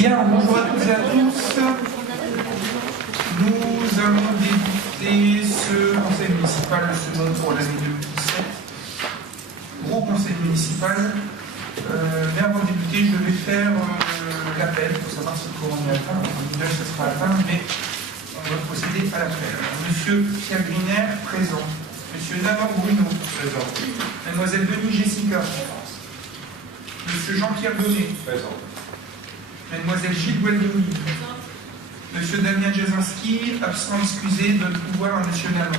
Bien, bonjour à toutes et à tous. Nous allons débuter ce conseil municipal, le second pour l'année 2017. Gros conseil municipal. Mais avant de débuter, je vais faire l'appel pour savoir si le quorum est atteint. Déjà, ça sera atteint, mais on va procéder à l'appel. Monsieur Pierre Griner, présent. Monsieur Naman Bruno, présent. Mademoiselle Denis Jessica. Monsieur Jean-Pierre Bonnet, présent. Mademoiselle Gilles Gualdoni, présent. Monsieur Damien Jasinski, absent excusé, donne pouvoir à Monsieur Naman.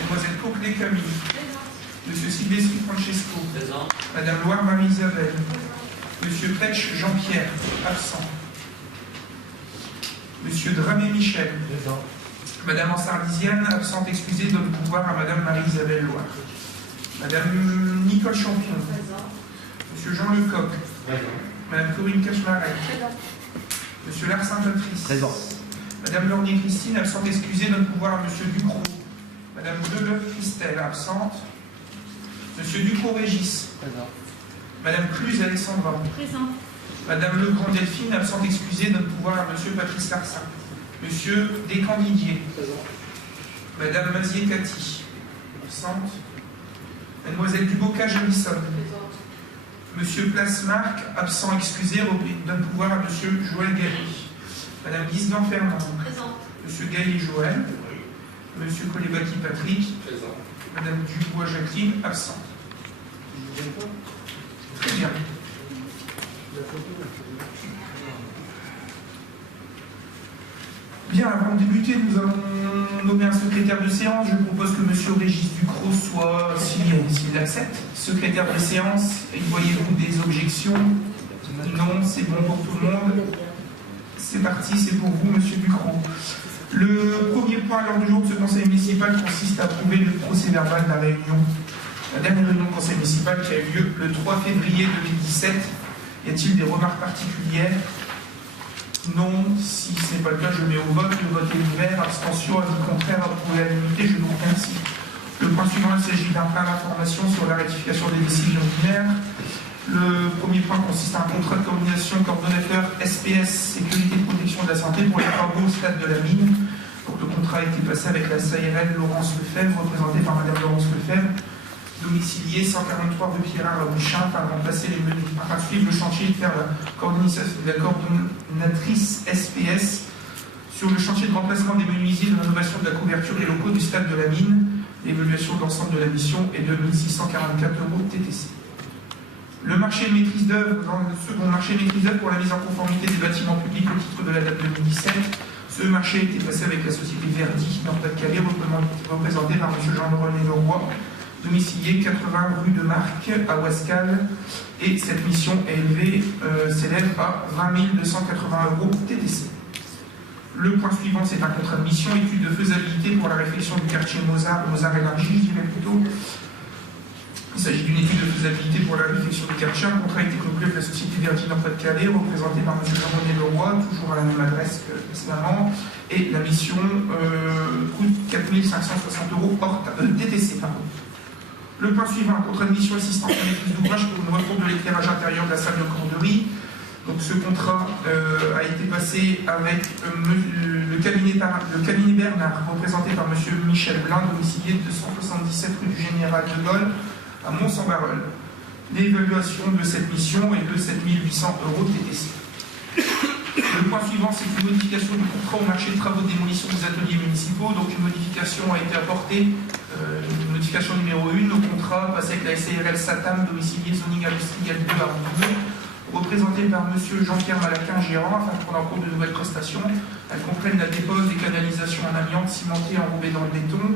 Mademoiselle Coquelet Camille, présent. Monsieur Silvestri Francesco, présent. Madame Loire Marie-Isabelle, Monsieur Petch Jean-Pierre, absent. Monsieur Dramé Michel, présent. Madame Ansardisienne, absente excusée, donne pouvoir à Madame Marie-Isabelle Loire. Madame Nicole Champion, présent. Monsieur Jean Lecoq, présent. Madame Corinne Cachemaret, présent. Monsieur Larsin Patrice, présent. Madame Lornier Christine, absente excusée, donne pouvoir à Monsieur Ducrot. Madame Deleuve Christelle, absente. Monsieur Ducrot Régis, présent. Madame Cluse Alexandra, présent. Madame Legrand Delphine, absente excusée, donne pouvoir à Monsieur Patrice Larsin. Monsieur Descandidier, présent. Madame Mazier Cathy, absente. Mademoiselle Duboca Jamison, présente. Monsieur Place-Marc, absent excusé, donne pouvoir à Monsieur Joël Galli. Madame Guisdan Fernand, présente. Monsieur Gaillet Joël, Monsieur Colébaki Patrick, présent. Madame Dubois Jacqueline, absente. Très bien. Bien, avant de débuter, nous allons nommer un secrétaire de séance. Je propose que M. Régis Ducrot soit, s'il accepte, secrétaire de séance. Voyez-vous des objections? Non, c'est bon pour tout le monde. C'est parti, c'est pour vous, M. Ducrot. Le premier point à l'ordre du jour de ce conseil municipal consiste à approuver le procès-verbal de la réunion. La dernière réunion du conseil municipal qui a eu lieu le 3 février 2017. Y a-t-il des remarques particulières? Non. Si ce n'est pas le cas, je mets au vote. Le vote est ouvert. Abstention, avis contraire, approuvé à l'unanimité. Je vous remercie. Le point suivant, il s'agit d'un plan d'information sur la ratification des décisions ordinaires. Le premier point consiste à un contrat de coordination coordonnateur SPS Sécurité et Protection de la Santé pour les travaux au stade de la mine. Donc, le contrat a été passé avec la SARL Laurence Lefebvre, représentée par Madame Laurence Lefebvre, domicilié 143 rue Pierre Rabouchin, afin de remplacer les menus, afin de suivre le chantier et de faire la coordonnatrice SPS sur le chantier de remplacement des menuisiers de rénovation de la couverture des locaux du stade de la mine. L'évaluation de l'ensemble de la mission est de 1 644 € TTC. Le marché de maîtrise d'œuvre, dans le second marché de maîtrise d'œuvre pour la mise en conformité des bâtiments publics au titre de la date 2017. Ce marché a été passé avec la société Verdi, Nord-Pas-de-Calais, représentée par M. Jean-René Leroy, domicilié 80 rue de Marc à Ouascal, et cette mission s'élève à 20 280 € TTC. Le point suivant, c'est un contrat de mission, étude de faisabilité pour la réflexion du quartier Mozart élargi, je dirais plutôt. Il s'agit d'une étude de faisabilité pour la réflexion du quartier. Un contrat a été conclu avec la société Verdi Nord-Pas-de-Calais, représentée par M. Jean-René Leroy, toujours à la même adresse que précédemment, et la mission coûte 4 560 € hors TTC. Le point suivant, un contrat de mission assistante à maîtrise d'ouvrage pour une refonte de l'éclairage intérieur de la salle de corderie. Donc ce contrat a été passé avec le cabinet Bernard, représenté par M. Michel Blin, domicilié 277 rue du Général de Gaulle à Mont-Saint-Barreul. L'évaluation de cette mission est de 7 800 € TTC. Le point suivant, c'est une modification du contrat au marché de travaux de démolition des ateliers municipaux. Donc une modification a été apportée, une modification numéro 1 au contrat passé avec la SARL Satam, domicilié zoning industriel 2 à Roubaix, représentée par M. Jean-Pierre Malaquin, gérant, afin de prendre en compte de nouvelles prestations. Elles comprennent la dépose des canalisations en amiante cimentées enrobées dans le béton,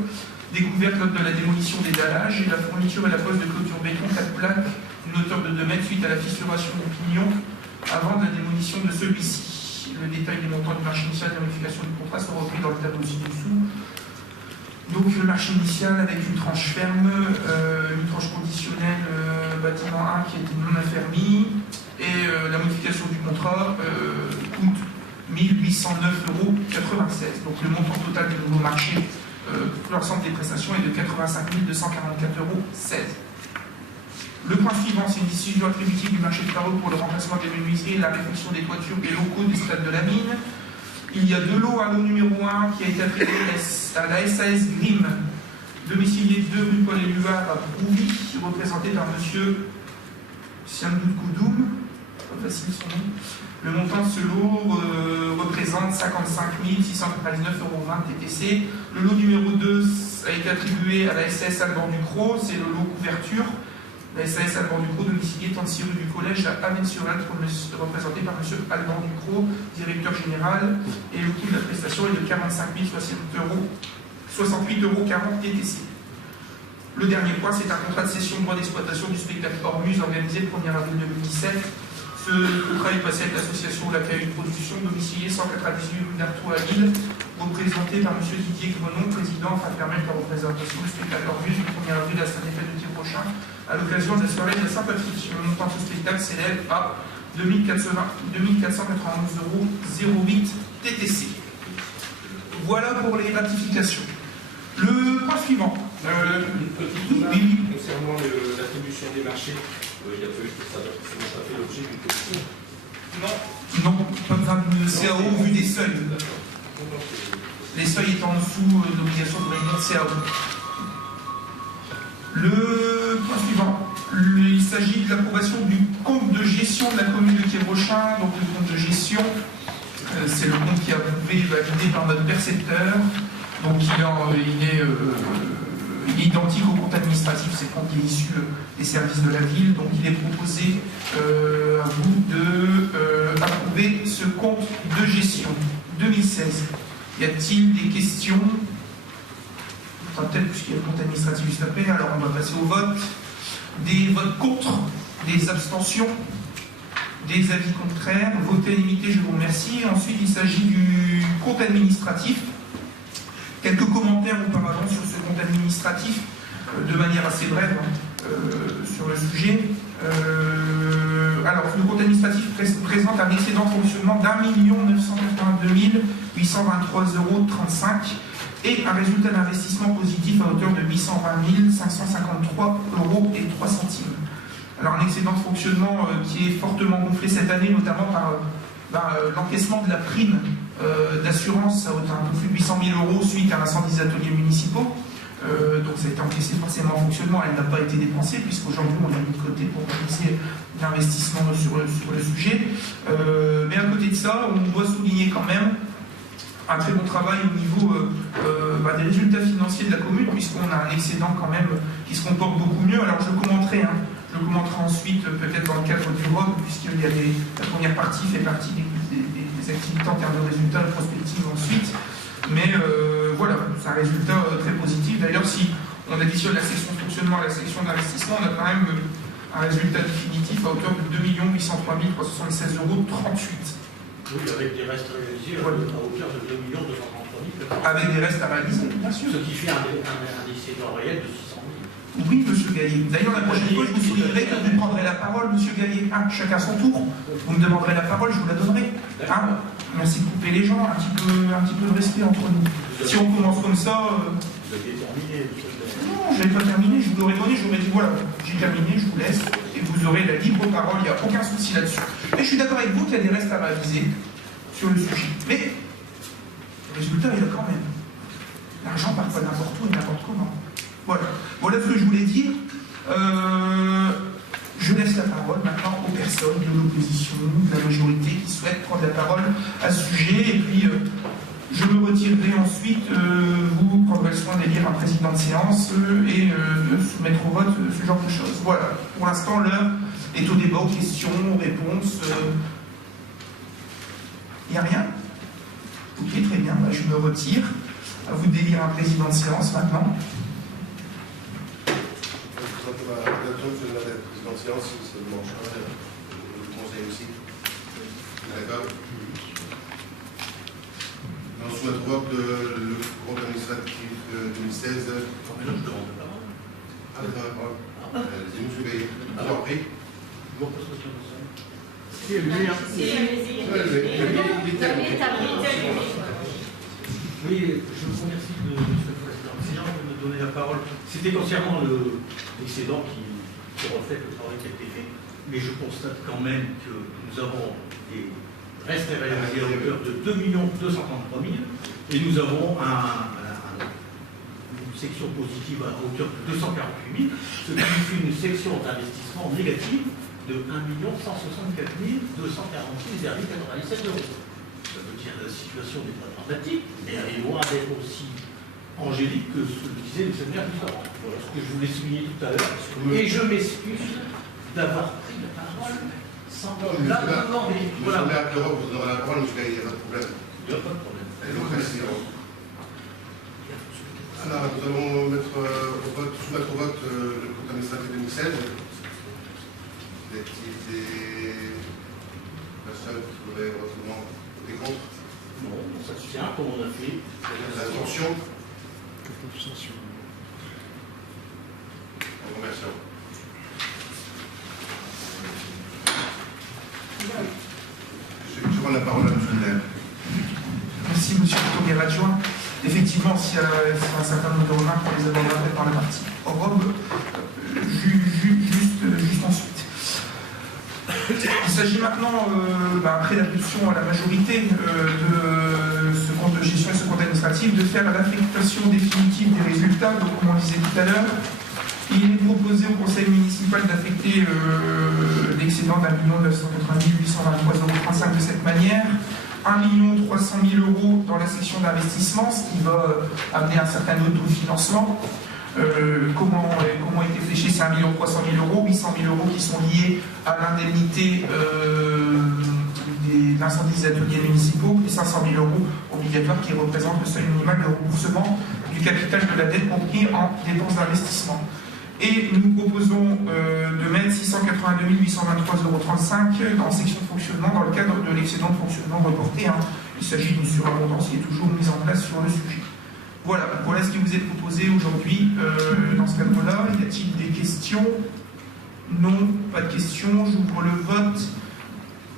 découverte lors de la démolition des dallages et la fourniture et la pose de clôture béton 4 plaques d'une hauteur de 2 mètres suite à la fissuration du pignon avant de la démolition de celui-ci. Le détail des montants du marché initial et la modification du contrat sont repris dans le tableau ci-dessous. Donc le marché initial avec une tranche ferme, une tranche conditionnelle bâtiment 1 qui était non affermie, et la modification du contrat coûte 1 809,96 €. Donc le montant total du nouveau marché pour l'ensemble des prestations est de 85 244,16 €. Le point suivant, c'est une décision attributive du marché de travaux pour le remplacement des menuiseries et la réfection des toitures et locaux du stade de la mine. Il y a de l'eau à l'eau numéro 1 qui a été attribuée à la SAS Grimm, domicilié 2 rue Paul-Éluard à Brouilly, représenté par M. Siamdoud Koudoum, pas facile son nom. Le montant de ce lot représente 55 699,20 € TTC. Le lot numéro 2 a été attribué à la SAS Alban Ducrot, c'est le lot couverture. La SAS Alban Ducrot, domicilié 36 rue du Collège à Avennes-sur-Alpes, représenté par M. Alban Ducrot, directeur général. Et le coût de la prestation est de 45 68,40 € TTC. Le dernier point, c'est un contrat de cession de droit d'exploitation du spectacle Ormuz organisé le 1er avril 2017. Ce contrat est passé avec l'association La Caillou Production, domiciliée 198 rue d'Artois à Lille, représenté par M. Didier Grenon, président, afin de permettre la représentation du spectacle Ormuz le 1er avril à Saint-Étienne-de-Thiers prochain, à l'occasion de la soirée de la Saint-Patrick. Le montant de ce spectacle s'élève à 2491,08 € TTC. Voilà pour les ratifications. Le point suivant. Concernant l'attribution des marchés, il y a pas eu ça fait l'objet d'une question. Non, pas besoin de CAO vu des seuils. Les seuils étant en dessous de l'obligation de réunion de CAO. Le point suivant. Il s'agit de l'approbation du compte de gestion de la commune de Thiers-Brochin. Donc le compte de gestion, c'est le compte qui est approuvé et validé par notre percepteur. Donc il est identique au compte administratif, c'est le compte qui est issu des services de la ville. Donc il est proposé à vous d'approuver ce compte de gestion 2016. Y a-t-il des questions? Enfin, peut-être puisqu'il y a le compte administratif juste après, alors on va passer au vote. Des votes contre, des abstentions, des avis contraires, voté à l'unanimité, je vous remercie. Ensuite, il s'agit du compte administratif. Quelques commentaires auparavant sur ce compte administratif, de manière assez brève sur le sujet. Alors, le compte administratif présente un excédent de fonctionnement d'1 982 823,35 € et un résultat d'investissement positif à hauteur de 820 553,03 €. Alors, un excédent de fonctionnement qui est fortement gonflé cette année, notamment par l'encaissement de la prime d'assurance à hauteur un peu plus de 800 000 € suite à l'incendie des ateliers municipaux. Donc ça a été encaissé forcément en fonctionnement, elle n'a pas été dépensée puisqu'aujourd'hui on l'a mis de côté pour réaliser l'investissement sur le sujet. Mais à côté de ça, on doit souligner quand même un très bon travail au niveau des résultats financiers de la commune, puisqu'on a un excédent quand même qui se comporte beaucoup mieux. Alors je commenterai ensuite peut-être dans le cadre du ROB, puisqu'il y a la première partie fait partie des activités en termes de résultats prospectives ensuite. Mais voilà, c'est un résultat très positif. D'ailleurs, si on additionne la section fonctionnement à la section d'investissement, on a quand même un résultat définitif à hauteur de 2 803 376,38 €. Oui, avec des restes réalisés à hauteur de 2 233 000. Avec des restes à réaliser, bien sûr. Ce qui fait un excédent réel de 600 000. Oui, monsieur Gallier. D'ailleurs, la prochaine fois, je vous soulignerai que vous prendrez la parole, monsieur Gallier. Chacun son tour. Vous me demanderez la parole, je vous la donnerai. Merci de couper les gens, un petit peu de respect entre nous. Si on commence comme ça... Vous avez terminé, monsieur Gallier. Non, je n'avais pas terminé, je vous l'aurais donné, j'aurais dit voilà, j'ai terminé, je vous laisse, et vous aurez la libre parole, il n'y a aucun souci là-dessus. Et je suis d'accord avec vous qu'il y a des restes à réaliser sur le sujet. Mais le résultat est là quand même. L'argent part pas n'importe où et n'importe comment. Voilà ce que je voulais dire. Je laisse la parole maintenant aux personnes de l'opposition, de la majorité qui souhaitent prendre la parole à ce sujet. Et puis, je me retirerai ensuite. Vous prendrez le soin d'élire un président de séance et de soumettre au vote ce genre de choses. Voilà. Pour l'instant, l'heure est au débat, aux questions, aux réponses. Il n'y a rien? Ok, très bien. Je me retire. À vous d'élire un président de séance maintenant. En séance, c'est le mancheur, le conseil aussi. D'accord. On souhaite voir que le compte administratif 2016. Mais là, je demande la parole. D'accord. C'est monsieur Gaillet. Alors, pris. Bon, parce que ça. C'est lui, hein. Oui, je vous remercie de ce président de séance de me donner la parole. C'était concernant l'excédent qui qui reflète le travail qui a été fait, mais je constate quand même que nous avons des restes à réaliser à hauteur de 2 233 000 et nous avons une section positive à hauteur de 248 000, ce qui fait une section d'investissement négative de 1 164 246,97 euros. Ça veut dire que la situation n'est pas dramatique, mais elle est loin d'être aussi angélique que ce que disait le séminaire du soir. Voilà ce que je voulais souligner tout à l'heure. Et je m'excuse d'avoir pris la parole sans largement des... Voilà. Vous aurez la parole, il n'y a pas de problème. Il n'y a pas de problème. Et donc, alors, nous allons soumettre au vote le compte administratif 2016. Y a-t-il des personnes qui voudraient éventuellement voter contre? Non, on s'abstient comme on a fait. L'abstention. En remerciant. Je rends la parole à M. le maire. Merci, monsieur le premier adjoint. Effectivement, s'il y a un certain nombre de remarques, on les abordera peut-être par la partie robe, juste ensuite. Il s'agit maintenant, après l'adoption à la majorité de ce compte de gestion et ce compte administratif, de faire l'affectation définitive des résultats. Donc, comme on disait tout à l'heure, il est proposé au conseil municipal d'affecter l'excédent d'1 980 823,35 € de cette manière. 1 300 000 € dans la section d'investissement, ce qui va amener un certain autofinancement. Comment a été fléché ces 1 300 000 €, 800 000 € qui sont liés à l'indemnité d'incendie des ateliers municipaux, et 500 000 € obligatoires qui représentent le seuil minimal de remboursement du capital de la dette compris en dépenses d'investissement. Et nous proposons de mettre 682 823,35 € dans section de fonctionnement dans le cadre de l'excédent de fonctionnement reporté. Il s'agit d'une surabondance qui est toujours mise en place sur le sujet. Voilà ce qui vous est proposé aujourd'hui dans ce cadre-là. Y a-t-il des questions? Non, pas de questions. J'ouvre le vote.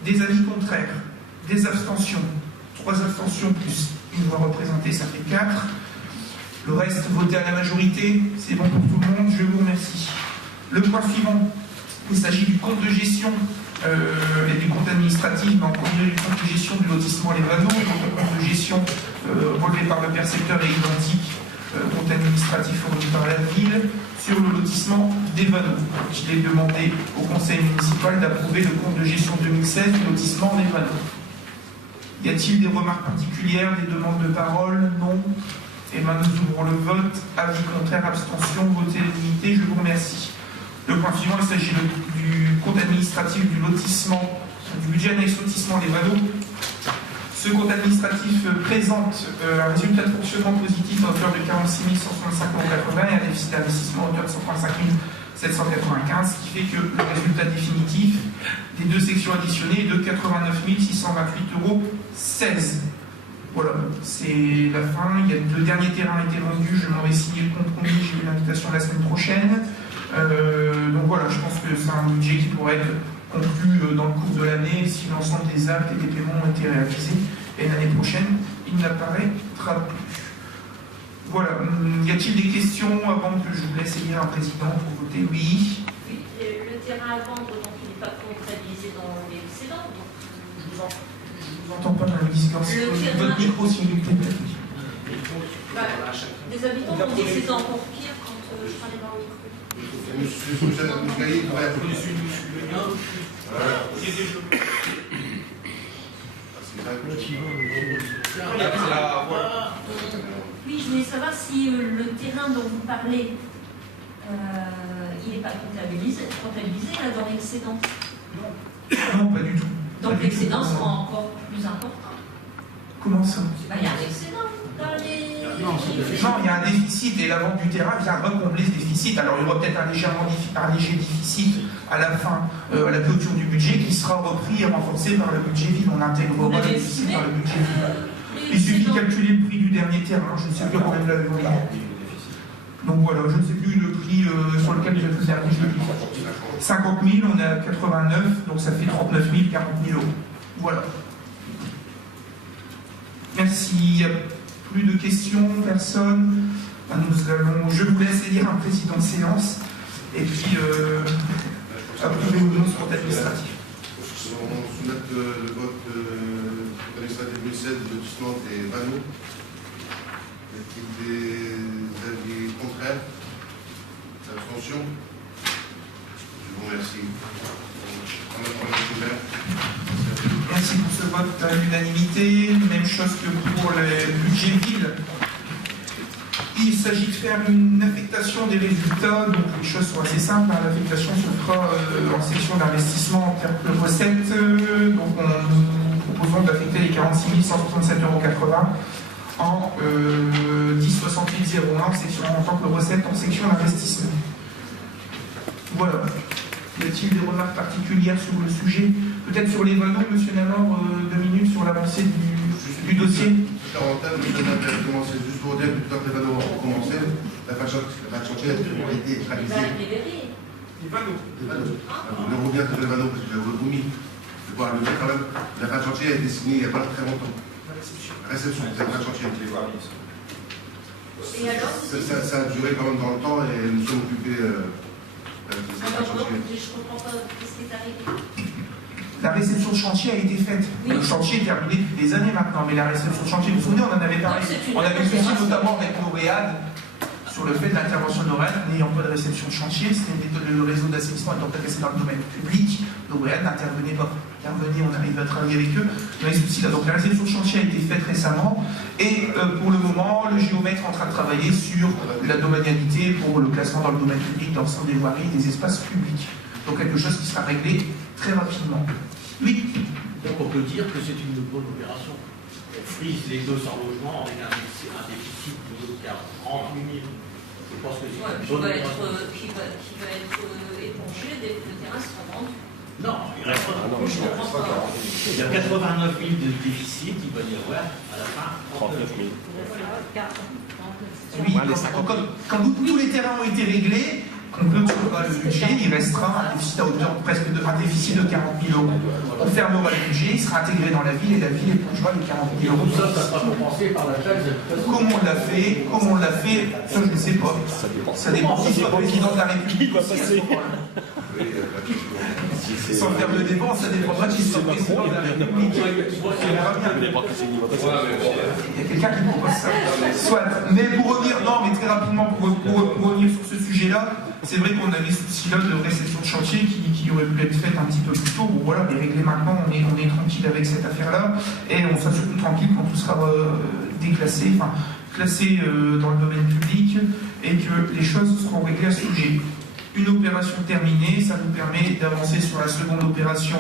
Des avis contraires, des abstentions. 3 abstentions plus une voix représentée, ça fait 4. Le reste, voté à la majorité, c'est bon pour tout le monde, je vous remercie. Le point suivant, il s'agit du compte de gestion et du compte administratif, mais en premier lieu du compte de gestion du lotissement Les Vanneaux. Donc le compte de gestion relevé par le percepteur est identique au compte administratif fourni par la ville sur le lotissement des Vanneaux. Il est demandé au conseil municipal d'approuver le compte de gestion 2016 du lotissement des Vanneaux. Y a-t-il des remarques particulières, des demandes de parole? Non. Et maintenant, nous ouvrons le vote. Avis contraire, abstention, voté limité. Je vous remercie. Le point suivant, il s'agit du compte administratif du lotissement, du budget annexe lotissement Les Vanneaux. Ce compte administratif présente un résultat de fonctionnement positif à hauteur de 46 165,80 € et un déficit d'investissement à hauteur de 135 795, ce qui fait que le résultat définitif des 2 sections additionnées est de 89 628,16 €. Voilà, c'est la fin. Le dernier terrain a été vendu, je m'en vais signer le compromis, j'ai eu l'invitation la semaine prochaine. Donc voilà, je pense que c'est un budget qui pourrait être conclu dans le cours de l'année si l'ensemble des actes et des paiements ont été réalisés. Et l'année prochaine, il n'apparaîtra plus. Voilà, y a-t-il des questions avant que je vous laisse élire un président pour voter? Oui. Oui, le terrain à vendre, donc il n'est pas comptabilisé dans l'excédent. Je vous entends pas dans la discussion. Votre micro, s'il vous plaît. Les habitants ont dit que c'était encore pire quand je parlais dans le micro. Monsieur Mouscaï, vous avez appelé dessus. Oui, je voulais savoir si le terrain dont vous parlez, il n'est pas comptabilisé là, dans l'excédent. Non, pas du tout. Donc l'excédent sera encore plus important. Comment ça? Il y a un excédent dans les... Non, il y a un déficit et la vente du terrain viendra combler ce déficit. Alors il y aura peut-être un léger déficit à la fin, à la clôture du budget, qui sera repris et renforcé par le budget vide. On intégrera le déficit par le budget vide. Il suffit de calculer le prix du dernier terrain. Je ne sais plus comment il l'avait vendu. Donc voilà, je ne sais plus le prix sur lequel vous êtes réservé. 50 000, on est à 89, donc ça fait 39 000, 40 000 €. Voilà. Merci. Il n'y a plus de questions, personne. Je vous laisse élire un président de séance. Et puis, approuver ou non ce compte administratif. On soumet le vote administratif 2016 du lotissement des panneaux. Y a-t-il des avis contraires? Abstention? Je vous remercie. Merci pour ce vote à l'unanimité. Même chose que pour le budget ville. Il s'agit de faire une affectation des résultats. Donc les choses sont assez simples. L'affectation se fera en section d'investissement en termes de recettes. Donc nous proposons d'affecter les 46 167,80 € en 10,68,01 en tant que recette en section d'investissement. Voilà. Y a-t-il des remarques particulières sur le sujet? Peut-être sur les vanneaux, monsieur Namor, 2 minutes sur l'avancée du dossier. Parenthèse, je vais commencer juste pour dire que tout à fait, les vanneaux ont commencé. La fin de chantier a été réalisée. Les vanneaux. Les vanneaux. Je reviens sur les vanneaux parce que j'avais remis. Je vais pouvoir le dire quand même. La fin de chantier a été signée il n'y a pas très longtemps. La réception, c'est la fin de chantier. Et alors Ça a duré quand même dans le temps et nous sommes occupés. je comprends pas ce qui est arrivé. La réception de chantier a été faite. Oui. Le chantier est terminé depuis des années maintenant, mais la réception de chantier, vous vous souvenez, on en avait parlé. On avait vu aussi notamment avec l'Oréal sur le fait de l'intervention d'Oréal n'ayant pas de réception de chantier, le réseau d'assainissement étant placé dans le domaine public, l'Oréal n'intervenait pas. On arrive à travailler avec eux. Il y a des soucis là. Donc la réception de chantier a été faite récemment et pour le moment, le géomètre est en train de travailler sur la domanialité pour le classement dans le domaine public, dans l'ensemble des voiries et des espaces publics. Donc quelque chose qui sera réglé très rapidement. Oui. Donc on peut dire que c'est une bonne opération. On frise les 200 logements avec un déficit de 38 000. Je pense que c'est une bonne opération. Qui va être épongé dès que le terrain sera vendu. Non, il reste pas trop. Je comprends pas. Il y a 89 000 de déficit, il va y avoir à la fin 39 000. Oui, quand tous les terrains ont été réglés, qu'on clôturera le budget, il restera un déficit à hauteur un déficit de 40 000 €. On fermera le budget, il sera intégré dans la ville et la ville épongera les 40 000 €. Tout ça, ça sera compensé par la taxe. Comment on l'a fait, ça je ne sais pas. Ça dépend si le président de la République va passer. Sans faire de débat, ça dépendra qui soit président de la République. Il y a quelqu'un qui propose ça. Soit. Mais pour revenir, non, mais très rapidement, pour revenir sur ce sujet-là, c'est vrai qu'on avait ce souci-là de réception de chantier qui aurait pu être faite un petit peu plus tôt. Bon voilà, les régler maintenant, on est tranquille avec cette affaire-là, et on sera surtout tranquille quand tout sera déclassé, enfin classé dans le domaine public, et que les choses seront réglées à ce sujet. Une opération terminée, ça nous permet d'avancer sur la seconde opération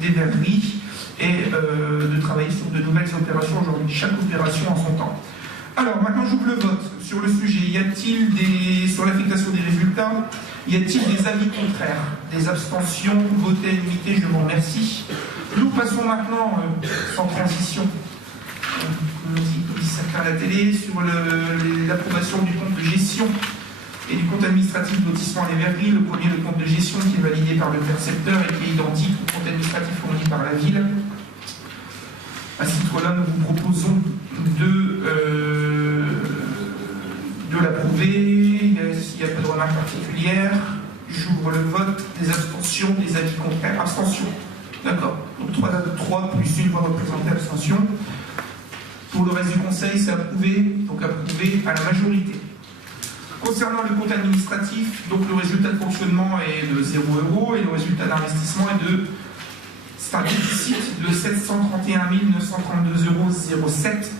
des verreries et de travailler sur de nouvelles opérations aujourd'hui, chaque opération en son temps. Alors maintenant j'ouvre le vote sur le sujet. Y a-t-il sur l'affectation des résultats, y a-t-il des avis contraires, des abstentions, votés à l'unité? Je vous remercie. Nous passons maintenant, sans transition, comme dit ça à la télé, sur l'approbation du compte de gestion et du compte administratif de lotissement des verreries. Le premier, le compte de gestion qui est validé par le percepteur et qui est identique au compte administratif fourni par la ville. À ce titre-là, nous vous proposons de l'approuver. Il n'y a pas de remarques particulières. J'ouvre le vote. Des abstentions, des avis contraires. Abstention. D'accord. Donc 3 plus une voix représentée, abstention. Pour le reste du conseil, c'est approuvé. Donc approuvé à la majorité. Concernant le compte administratif, donc le résultat de fonctionnement est de 0 € et le résultat d'investissement est de... C'est un déficit de 731 932,07 €.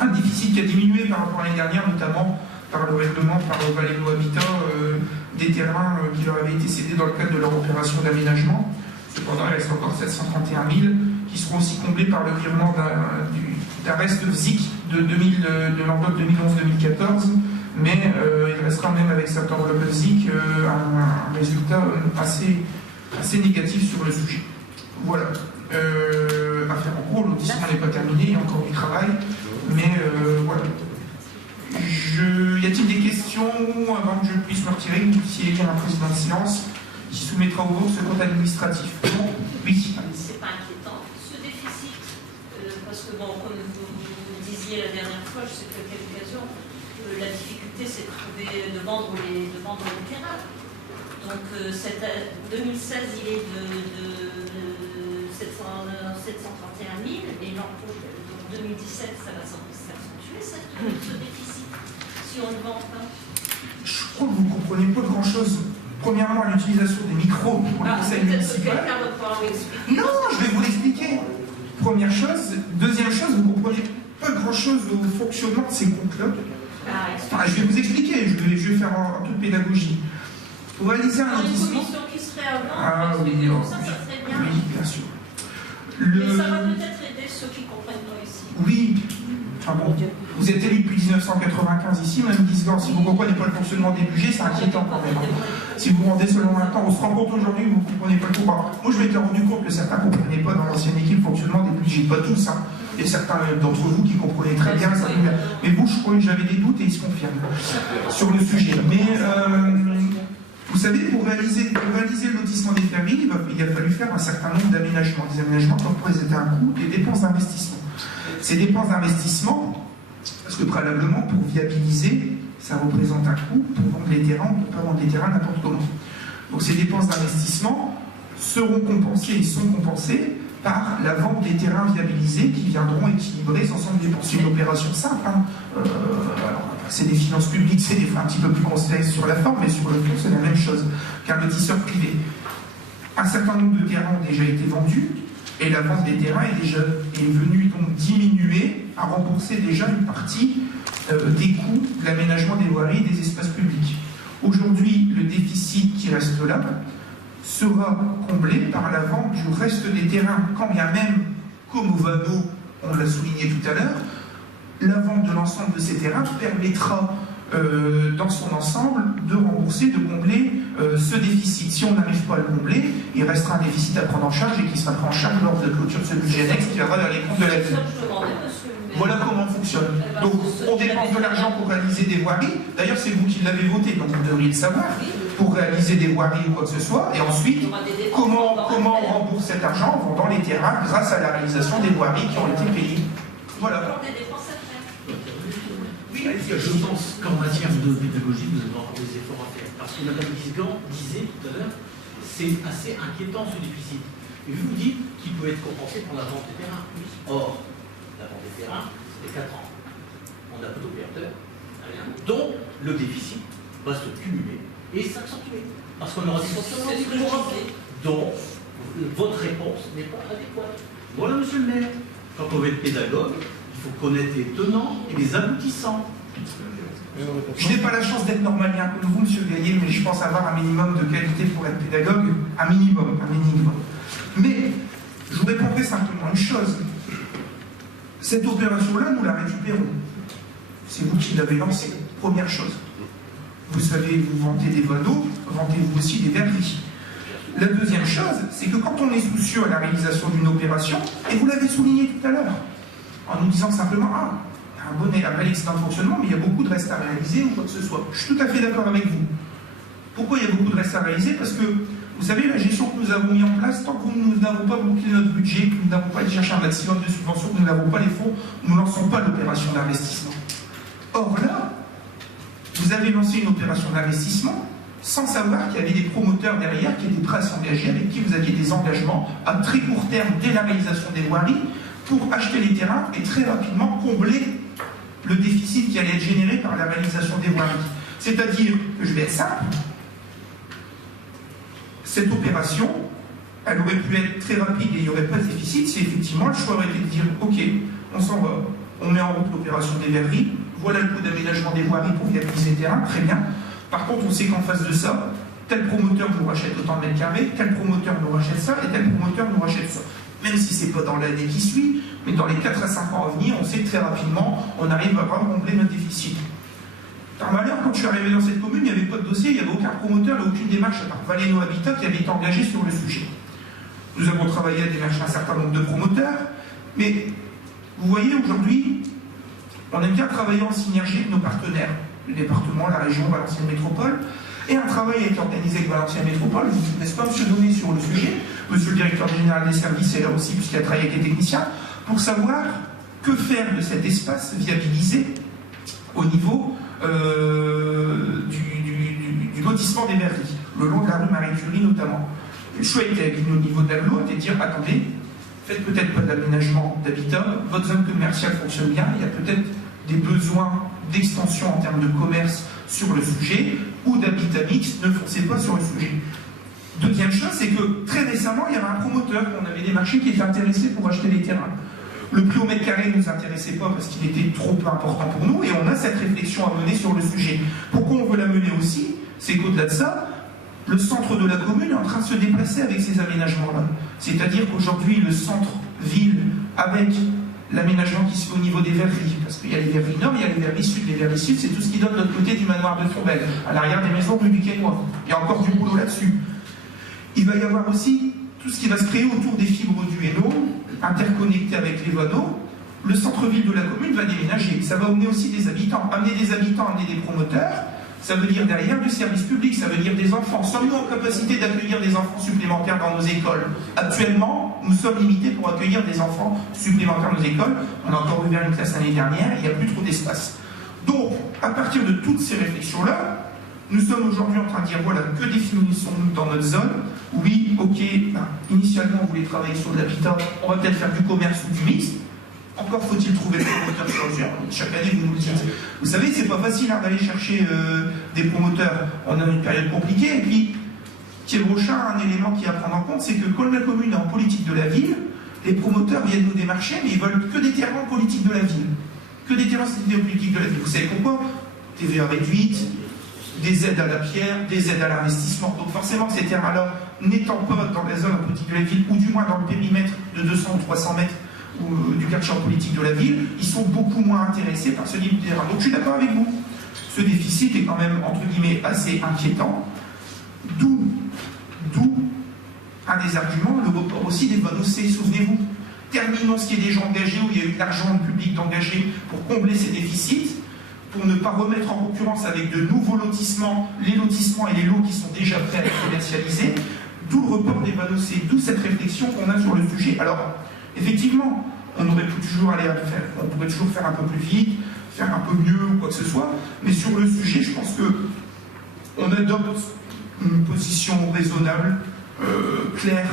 Un déficit qui a diminué par rapport à l'année dernière, notamment par le règlement par Valeno Habitat des terrains qui leur avaient été cédés dans le cadre de leur opération d'aménagement. Cependant, il reste encore 731 000 qui seront aussi comblés par le virement d'un reste FZIC de l'enveloppe 2011-2014. Mais il restera même avec cette enveloppe FZIC un résultat assez négatif sur le sujet. Voilà. Affaire en cours, l'audissement n'est pas terminé, il y a encore du travail. Mais voilà. Y a-t-il des questions avant que je puisse me retirer, que vous puissiez élire un président de séance qui soumettra au vote ce compte administratif? Oui. C'est pas inquiétant, ce déficit, parce que bon, comme vous disiez la dernière fois, je sais pas à quelle occasion, la difficulté c'est de vendre les terrains. Donc 2016, il est de 731 000 et l'an prochain, donc 2017, ça va s'accentuer ce déficit si on ne vend pas. Je crois que vous ne comprenez pas grand-chose. Premièrement, l'utilisation des micros pour les conseils Peut-être que municipaux. quelqu'un va pouvoir m'expliquer. Non, je vais vous l'expliquer. Première chose. Deuxième chose, vous ne comprenez pas grand-chose au fonctionnement de ces groupes-là. Enfin, je vais vous expliquer, je vais faire en toute pédagogie. Pour réaliser un Dans une lotissement... commission qui serait avant, Ah oui, ça serait bien. oui, bien sûr. Mais ça va peut-être aider ceux qui ne comprennent pas ici. Oui. Enfin bon, vous êtes élu depuis 1995 ici, même 10 ans. Si vous ne comprenez pas le fonctionnement des budgets, c'est inquiétant quand même. Si vous vous rendez selon un temps, on se rend compte aujourd'hui que vous ne comprenez pas le pourquoi. Moi, je m'étais rendu compte que certains ne comprenaient pas dans l'ancienne équipe le fonctionnement des budgets. Pas tous, hein. Il y a certains d'entre vous qui comprenaient très bien ça. Mais vous, je crois que j'avais des doutes et ils se confirment sur le sujet. Mais vous savez, pour réaliser le lotissement des ferries, il a fallu faire un certain nombre d'aménagements. Des aménagements qui représentaient un coût et des dépenses d'investissement. Ces dépenses d'investissement, parce que préalablement, pour viabiliser, ça représente un coût. Pour vendre les terrains, on ne peut pas vendre les terrains n'importe comment. Donc ces dépenses d'investissement seront compensées et sont compensées par la vente des terrains viabilisés qui viendront équilibrer l'ensemble des dépenses. C'est une opération simple. Hein. Alors, c'est des finances publiques, c'est des un petit peu plus complexe sur la forme, mais sur le fond, c'est la même chose qu'un lotisseur privé. Un certain nombre de terrains ont déjà été vendus, et la vente des terrains est venue donc diminuer, à rembourser déjà une partie des coûts de l'aménagement des voiries et des espaces publics. Aujourd'hui, le déficit qui reste là sera comblé par la vente du reste des terrains, quand bien même, comme au Vano, on l'a souligné tout à l'heure, la vente de l'ensemble de ces terrains permettra dans son ensemble de rembourser, de combler ce déficit. Si on n'arrive pas à le combler, il restera un déficit à prendre en charge et qui sera pris en charge lors de la clôture de ce budget annexe qui viendra dans les comptes de la ville. Voilà comment on fonctionne. Donc on dépense de l'argent pour réaliser des voiries. D'ailleurs, c'est vous qui l'avez voté, donc vous devriez le savoir, pour réaliser des voiries ou quoi que ce soit. Et ensuite, comment on rembourse cet argent en vendant les terrains grâce à la réalisation des voiries qui ont été payées. Voilà. Oui, je pense qu'en matière de pédagogie, vous avez encore des efforts à faire. Parce que Mme Guisgan disait tout à l'heure, c'est assez inquiétant ce déficit. Et vous dites qu'il peut être compensé par la vente des terrains. Oui. Or, la vente des terrains, c'est 4 ans. On a peu d'opérateurs, donc le déficit va se cumuler et s'accentuer. Parce qu'on aura des fonctionnements différents. Donc, votre réponse n'est pas adéquate. Voilà, monsieur le maire, quand on veut être pédagogue, il faut connaître les tenants et les aboutissants. Je n'ai pas la chance d'être normalien comme vous, monsieur Gaillet, mais je pense avoir un minimum de qualité pour être pédagogue. Un minimum. Mais je vous répondrai simplement une chose. Cette opération-là, nous la récupérons. C'est vous qui l'avez lancée. Première chose. Vous savez, vous vantez des vanneaux, vantez-vous aussi des verreries. La deuxième chose, c'est que quand on est soucieux à la réalisation d'une opération, et vous l'avez souligné tout à l'heure, en nous disant simplement, un bon excellent fonctionnement, mais il y a beaucoup de restes à réaliser ou quoi que ce soit. Je suis tout à fait d'accord avec vous. Pourquoi il y a beaucoup de restes à réaliser? Parce que, vous savez, la gestion que nous avons mis en place, tant que nous n'avons pas bouclé notre budget, que nous n'avons pas été chercher un maximum de subventions, que nous n'avons pas les fonds, nous ne lançons pas l'opération d'investissement. Or là, vous avez lancé une opération d'investissement sans savoir qu'il y avait des promoteurs derrière qui étaient prêts à s'engager, avec qui vous aviez des engagements à très court terme dès la réalisation des voiries pour acheter les terrains et très rapidement combler le déficit qui allait être généré par la réalisation des voiries. C'est-à-dire que je vais être simple, cette opération, elle aurait pu être très rapide et il n'y aurait pas de déficit si effectivement le choix aurait été de dire ok, on s'en va, on met en route l'opération des verreries, voilà le coût d'aménagement des voiries pour viabiliser les terrains, très bien. Par contre, on sait qu'en face de ça, tel promoteur nous rachète autant de mètres carrés, tel promoteur nous rachète ça et tel promoteur nous rachète ça. Même si ce n'est pas dans l'année qui suit, mais dans les 4 à 5 ans à venir, on sait que très rapidement, on arrive à combler notre déficit. Par malheur, quand je suis arrivé dans cette commune, il n'y avait pas de dossier, il n'y avait aucun promoteur, et aucune démarche à part Valéno Habitat qui avait été engagé sur le sujet. Nous avons travaillé à démarcher un certain nombre de promoteurs, mais vous voyez, aujourd'hui, on aime bien travailler en synergie avec nos partenaires, le département, la région, Valenciennes Métropole, et un travail a été organisé avec Valenciennes Métropole, n'est-ce pas, monsieur Donné, sur le sujet, monsieur le directeur général des services est là aussi, puisqu'il a travaillé avec les techniciens, pour savoir que faire de cet espace viabilisé au niveau du lotissement des verreries. le long de la rue Marie Curie notamment. Le choix était avec nous au niveau de l'agglo, était de dire attendez, faites peut-être pas d'aménagement d'habitat, votre zone commerciale fonctionne bien, il y a peut-être des besoins d'extension en termes de commerce sur le sujet, ou d'habitat mixte, ne foncez pas sur le sujet. Deuxième chose, c'est que très récemment, il y avait un promoteur qu'on avait démarché qui était intéressé pour acheter les terrains. Le prix au mètre carré ne nous intéressait pas parce qu'il était trop important pour nous, et on a cette réflexion à mener sur le sujet. Pourquoi on veut la mener aussi? C'est qu'au-delà de ça, le centre de la commune est en train de se déplacer avec ces aménagements-là. C'est-à-dire qu'aujourd'hui, le centre-ville, avec l'aménagement qui se fait au niveau des verreries, parce qu'il y a les verreries nord, il y a les verreries sud. Les verreries sud, c'est tout ce qui donne de l'autre côté du manoir de Tourvel, à l'arrière des maisons rue du Quénois. Il y a encore du boulot là-dessus. Il va y avoir aussi tout ce qui va se créer autour des fibres du Hainaut, interconnectées avec les vanneaux. Le centre-ville de la commune va déménager. Ça va amener aussi des habitants. Amener des habitants, amener des promoteurs, ça veut dire derrière du service public, ça veut dire des enfants. Sommes-nous en capacité d'accueillir des enfants supplémentaires dans nos écoles? Actuellement, nous sommes limités pour accueillir des enfants supplémentaires dans nos écoles. On a encore ouvert une classe l'année dernière, il n'y a plus trop d'espace. Donc, à partir de toutes ces réflexions-là, nous sommes aujourd'hui en train de dire, voilà, que définissons-nous dans notre zone? Oui, ok, initialement on voulait travailler sur de l'habitat, on va peut-être faire du commerce ou du mixte. Encore faut-il trouver des promoteurs sur le sujet. Chaque année, vous nous le dites. Vous savez, c'est pas facile d'aller chercher des promoteurs. On a une période compliquée. Et puis, Thierry Rochin a un élément qui est à prendre en compte, c'est que quand la commune est en politique de la ville, les promoteurs viennent nous démarcher, mais ils veulent que des terrains en politique de la ville. Que des terrains en politique de la ville. Vous savez pourquoi? TVA réduite, des aides à la pierre, des aides à l'investissement. Donc forcément, ces terrains-là, n'étant pas dans la zone en politique de la ville, ou du moins dans le périmètre de 200 ou 300 mètres du quartier politique de la ville, ils sont beaucoup moins intéressés par ce type de terrain. Donc je suis d'accord avec vous. Ce déficit est quand même, entre guillemets, assez inquiétant. D'où un des arguments, le report aussi des bonnes OC, souvenez-vous. Terminons ce qui est déjà engagé, où il y a eu de l'argent public d'engagé pour combler ces déficits, pour ne pas remettre en concurrence avec de nouveaux lotissements, les lotissements et les lots qui sont déjà prêts à être commercialisés. D'où le report des bonnes OC, d'où cette réflexion qu'on a sur le sujet. Alors, effectivement, on aurait pu toujours aller à faire, on pourrait toujours faire un peu plus vite, faire un peu mieux ou quoi que ce soit, mais sur le sujet, je pense que on adopte une position raisonnable, claire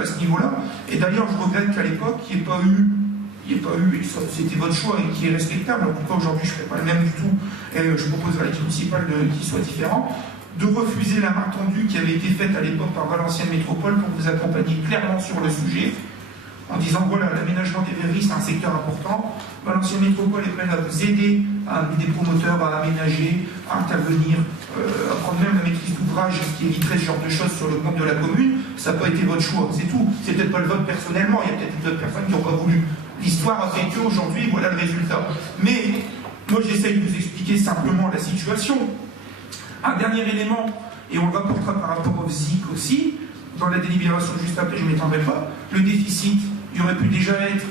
à ce niveau-là. Et d'ailleurs, je regrette qu'à l'époque, il n'y ait pas eu, et c'était votre choix et qui est respectable. Alors pourquoi aujourd'hui je ne ferai pas le même du tout, et je proposerai à l'équipe municipale qu'il soit différent, de refuser la main tendue qui avait été faite à l'époque par Valenciennes Métropole pour vous accompagner clairement sur le sujet, en disant voilà, l'aménagement des verreries c'est un secteur important, Valenciennes Métropole est prête à vous aider, à amener des promoteurs à aménager, à intervenir, à prendre même la maîtrise d'ouvrage qui éviterait ce genre de choses sur le compte de la commune. Ça n'a pas été votre choix, c'est tout. C'est peut-être pas le vote personnellement, il y a peut-être d'autres personnes qui n'ont pas voulu. L'histoire a fait que aujourd'hui, voilà le résultat. Mais moi j'essaye de vous expliquer simplement la situation. Un dernier élément, et on le rapportera par rapport au ZIC aussi, dans la délibération juste après, je ne m'étendrai pas, le déficit, il aurait pu déjà être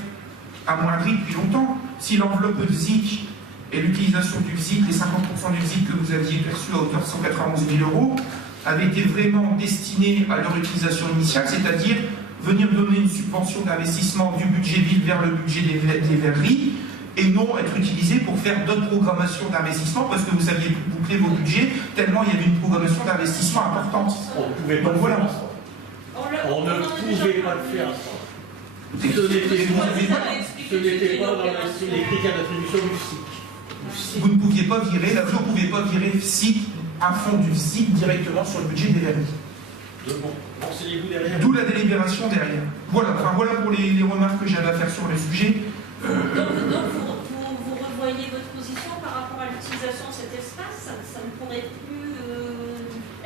amoindri depuis longtemps. Si l'enveloppe de ZIC et l'utilisation du ZIC, les 50% du ZIC que vous aviez perçu à hauteur de 191 000 € avaient été vraiment destinés à leur utilisation initiale, c'est-à-dire venir donner une subvention d'investissement du budget ville vers le budget des verreries, et non être utilisé pour faire d'autres programmations d'investissement parce que vous aviez bouclé vos budgets tellement il y avait une programmation d'investissement importante. On ne pouvait pas le faire ensemble. On ne pouvait pas le faire ensemble. Ce n'était pas dans les critères d'attribution du SIC. Vous ne pouviez pas virer, la vous ne pouvez pas virer SIC, un fonds du SIC directement sur le budget des verreries. D'où la délibération derrière. Voilà, enfin, voilà pour les remarques que j'avais à faire sur le sujet. Donc vous revoyez votre position par rapport à l'utilisation de cet espace, ça ne pourrait plus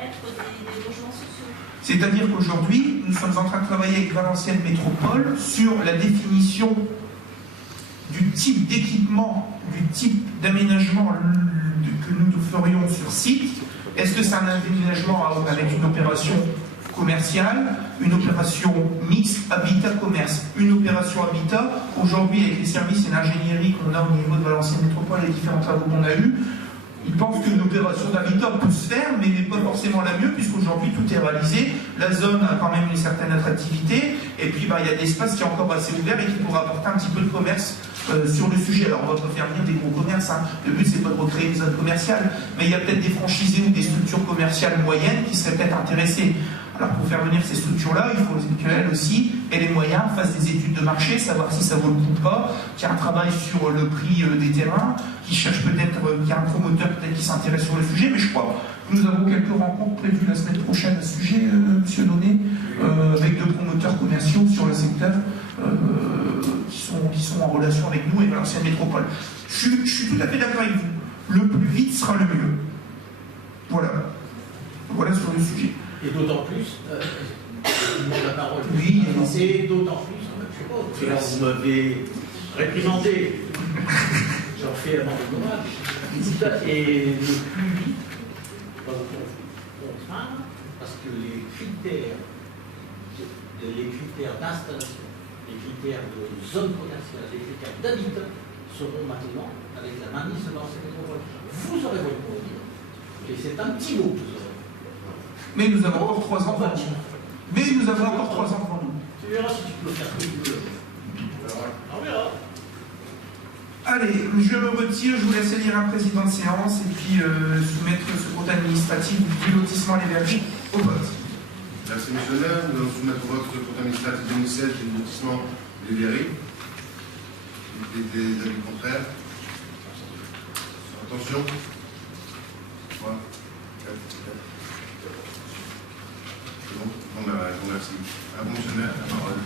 être des logements sociaux. C'est-à-dire qu'aujourd'hui, nous sommes en train de travailler avec Valenciennes Métropole sur la définition du type d'équipement, du type d'aménagement que nous ferions sur site. Est-ce que c'est un aménagement avec une opération commerciale, une opération mixte habitat-commerce, une opération habitat, aujourd'hui avec les services et l'ingénierie qu'on a au niveau de Valenciennes Métropole et les différents travaux qu'on a eus, Ils pensent qu'une opération d'habitat peut se faire, mais n'est pas forcément la mieux, puisqu'aujourd'hui tout est réalisé. La zone a quand même une certaine attractivité, et puis il y a des espaces qui sont encore assez ouverts et qui pourraient apporter un petit peu de commerce sur le sujet. Alors on va pas faire venir des gros commerces, hein. Le but c'est pas de recréer une zone commerciale, mais il y a peut-être des franchisés ou des structures commerciales moyennes qui seraient peut-être intéressées. Alors pour faire venir ces structures-là, il faut qu'elles aussi aient les moyens, fassent des études de marché, savoir si ça vaut le coup ou pas, qu'il y a un travail sur le prix des terrains, qui cherche peut-être, qu'il y a un promoteur peut-être qui s'intéresse sur le sujet, mais je crois que nous avons quelques rencontres prévues la semaine prochaine à ce sujet, Monsieur Donnet, avec deux promoteurs commerciaux sur le secteur qui sont en relation avec nous et avec l'ancienne métropole. Je suis tout à fait d'accord avec vous. Le plus vite sera le mieux. Voilà sur le sujet. Et d'autant plus, la parole. Oui, et d'autant plus, je sais pas, vous m'avez réprimandé, j'en fais un dommage, et le plus vite, contraindre, parce que les critères d'installation, les critères de zone commerciale, les critères d'habitat seront maintenant, avec la mainmise de l'ancienne métropole. Vous aurez votre mot à dire. Et c'est un petit mot que vous aurez. Mais nous avons encore 3 ans devant nous. Tu verras si tu peux faire ce que tu veux. On verra. Allez, je me retire, je vous laisse élire un président de séance et puis soumettre ce compte administratif du lotissement Les Vergers au vote. Merci, monsieur le maire. Nous allons soumettre au vote le compte administratif 2016 du lotissement Les Vergers. Des avis contraires. Attention. 3, 4, 4. Bon, merci. À vous, monsieur le maire, la parole.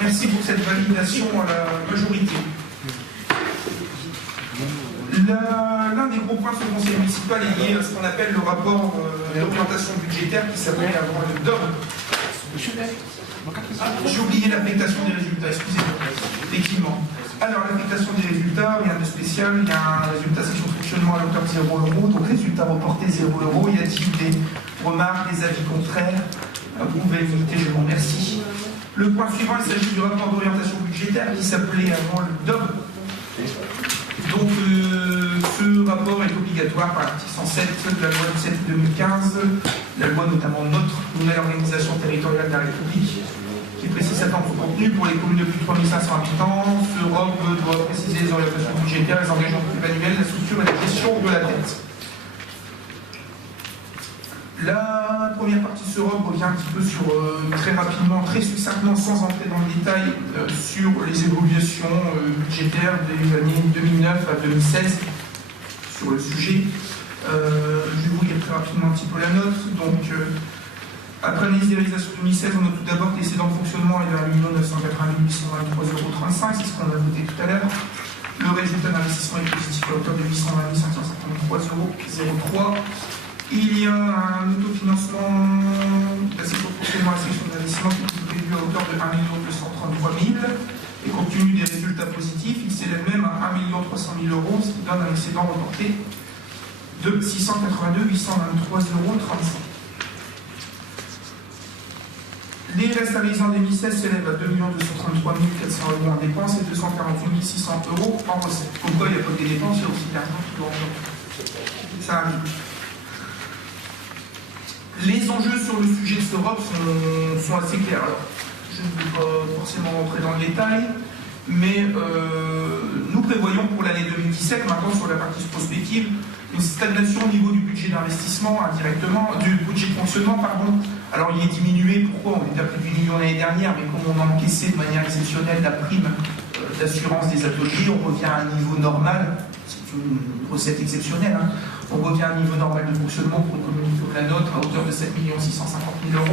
Merci pour cette validation à la majorité. L'un des gros points sur le conseil municipal est lié à ce qu'on appelle le rapport d'orientation budgétaire qui s'appelait avant le DOM. J'ai oublié l'affectation des résultats, excusez-moi. Effectivement. Alors, l'affectation des résultats, rien de spécial. Il y a un résultat section de fonctionnement à l'auteur de 0 €, donc résultat reporté 0 €. Y a-t-il des remarques, des avis contraires? Vous pouvez limiter, je vous remercie. Le point suivant, il s'agit du rapport d'orientation budgétaire qui s'appelait avant le DOM. Donc, ce rapport est obligatoire par l'article 107 de la loi du 7 2015, la loi notamment notre nouvelle organisation territoriale de la République, qui précise dans son contenu pour les communes de plus de 3500 habitants. Ce ROP doit préciser les orientations budgétaires, les engagements annuels, la structure et la gestion de la dette. La première partie de ce ROP revient un petit peu sur, très rapidement, très succinctement, sans entrer dans le détail, sur les évolutions budgétaires des années 2009 à 2016 sur le sujet. Je vais vous lire très rapidement un petit peu la note. Donc, après l'analyse des réalisations 2016, on a tout d'abord que l'excédent de fonctionnement est de 1 988 823,35 €, c'est ce qu'on a voté tout à l'heure. Le résultat d'investissement est positif à hauteur de 820 553,03 €. Il y a un autofinancement de la section de fonctionnement à la section d'investissement qui est prévu à hauteur de 1 233 000 €. Et compte tenu des résultats positifs, il s'élève même à 1 300 000 €, ce qui donne un excédent reporté de 682 823,35 €. Les restes à réaliser en 2016 s'élèvent à 2 233 400 € en dépenses et 248 600 € en recettes. Pourquoi il n'y a pas que des dépenses, il y a aussi de l'argent qui doit en. Ça arrive. Les enjeux sur le sujet de ce ROP sont assez clairs. Alors, je ne vais pas forcément rentrer dans le détail, mais nous prévoyons pour l'année 2017, maintenant sur la partie prospective, une stagnation au niveau du budget d'investissement indirectement, du budget de fonctionnement, pardon. Alors il est diminué, pourquoi? On était à plus de 8 millions l'année dernière, mais comme on a encaissé de manière exceptionnelle la prime d'assurance des ateliers, on revient à un niveau normal, c'est une recette exceptionnelle, hein. On revient à un niveau normal de fonctionnement pour une commune comme la nôtre à hauteur de 7 650 000 €.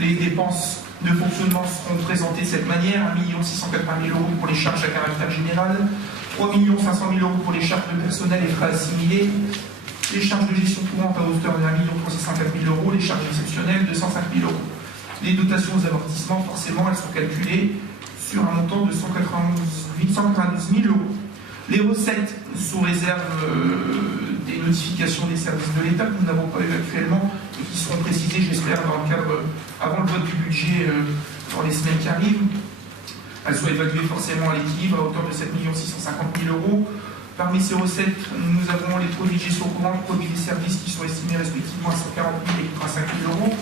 Les dépenses de fonctionnement seront présentées de cette manière: 1 680 000 € pour les charges à caractère général, 3 500 000 € pour les charges de personnel et frais assimilés, les charges de gestion courante à hauteur de 1 354 000 €, les charges exceptionnelles 205 000 €. Les dotations aux amortissements, forcément, elles sont calculées sur un montant de 192 000 €. Les recettes sous réserve des notifications des services de l'État que nous n'avons pas eu actuellement et qui seront précisées, j'espère, dans le cadre, avant le vote du budget dans les semaines qui arrivent. Elles sont évaluées forcément à l'équilibre à hauteur de 7 650 000 €. Parmi ces recettes, nous avons les produits de gestion courante, produits et services qui sont estimés respectivement à 140 000 et 85 000 euros.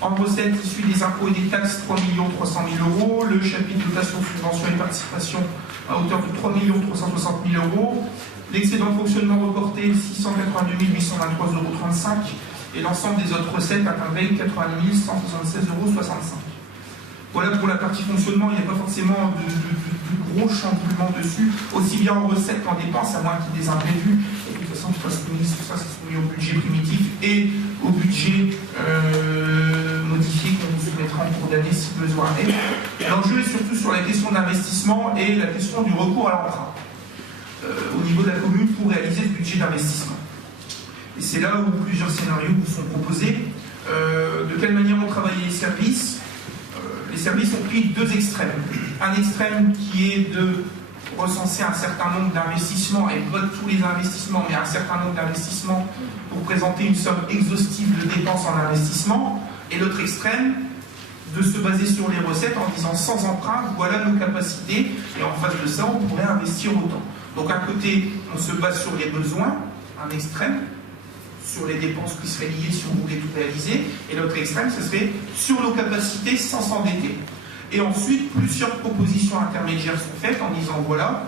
En recettes issues des impôts et des taxes, 3 300 000 euros. Le chapitre dotation, subvention et participation à hauteur de 3 360 000 euros. L'excédent de fonctionnement reporté, 682 823,35 euros. Et l'ensemble des autres recettes atteindrait 80 176,65 euros. Voilà pour la partie fonctionnement, il n'y a pas forcément de gros changements dessus, aussi bien en recettes qu'en dépenses, à moins qu'il y ait des imprévus. Et de toute façon, tout ça, c'est soumis au budget primitif et au budget modifié qu'on vous soumettra en cours d'année si besoin est. L'enjeu est surtout sur la question d'investissement et la question du recours à l'emprunt au niveau de la commune pour réaliser ce budget d'investissement. Et c'est là où plusieurs scénarios vous sont proposés. De quelle manière ont travaillé les services? Les services ont pris deux extrêmes. Un extrême qui est de recenser un certain nombre d'investissements, et pas tous les investissements, mais un certain nombre d'investissements pour présenter une somme exhaustive de dépenses en investissement. Et l'autre extrême, de se baser sur les recettes en disant sans emprunt, voilà nos capacités, et en face de ça, on pourrait investir autant. Donc d'un côté, on se base sur les besoins, un extrême, sur les dépenses qui seraient liées si on voulait tout réaliser, et l'autre extrême, ce serait sur nos capacités sans s'endetter. Et ensuite, plusieurs propositions intermédiaires sont faites en disant voilà,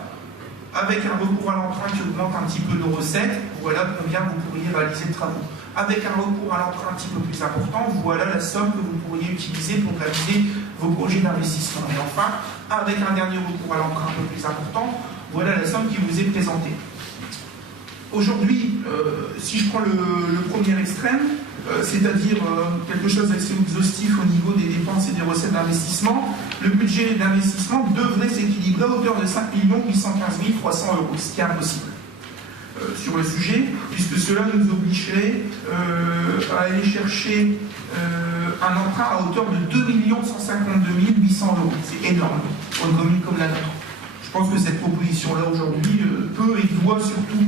avec un recours à l'emprunt qui augmente un petit peu nos recettes, voilà combien vous pourriez réaliser de travaux. Avec un recours à l'emprunt un petit peu plus important, voilà la somme que vous pourriez utiliser pour réaliser vos projets d'investissement. Et enfin, avec un dernier recours à l'emprunt un peu plus important, voilà la somme qui vous est présentée. Aujourd'hui, si je prends le premier extrême, c'est-à-dire quelque chose d'assez exhaustif au niveau des dépenses et des recettes d'investissement, le budget d'investissement devrait s'équilibrer à hauteur de 5 815 300 euros, ce qui est impossible sur le sujet, puisque cela nous obligerait à aller chercher un emprunt à hauteur de 2 152 800 euros. C'est énorme pour une commune comme la nôtre. Je pense que cette proposition-là aujourd'hui peut et doit surtout,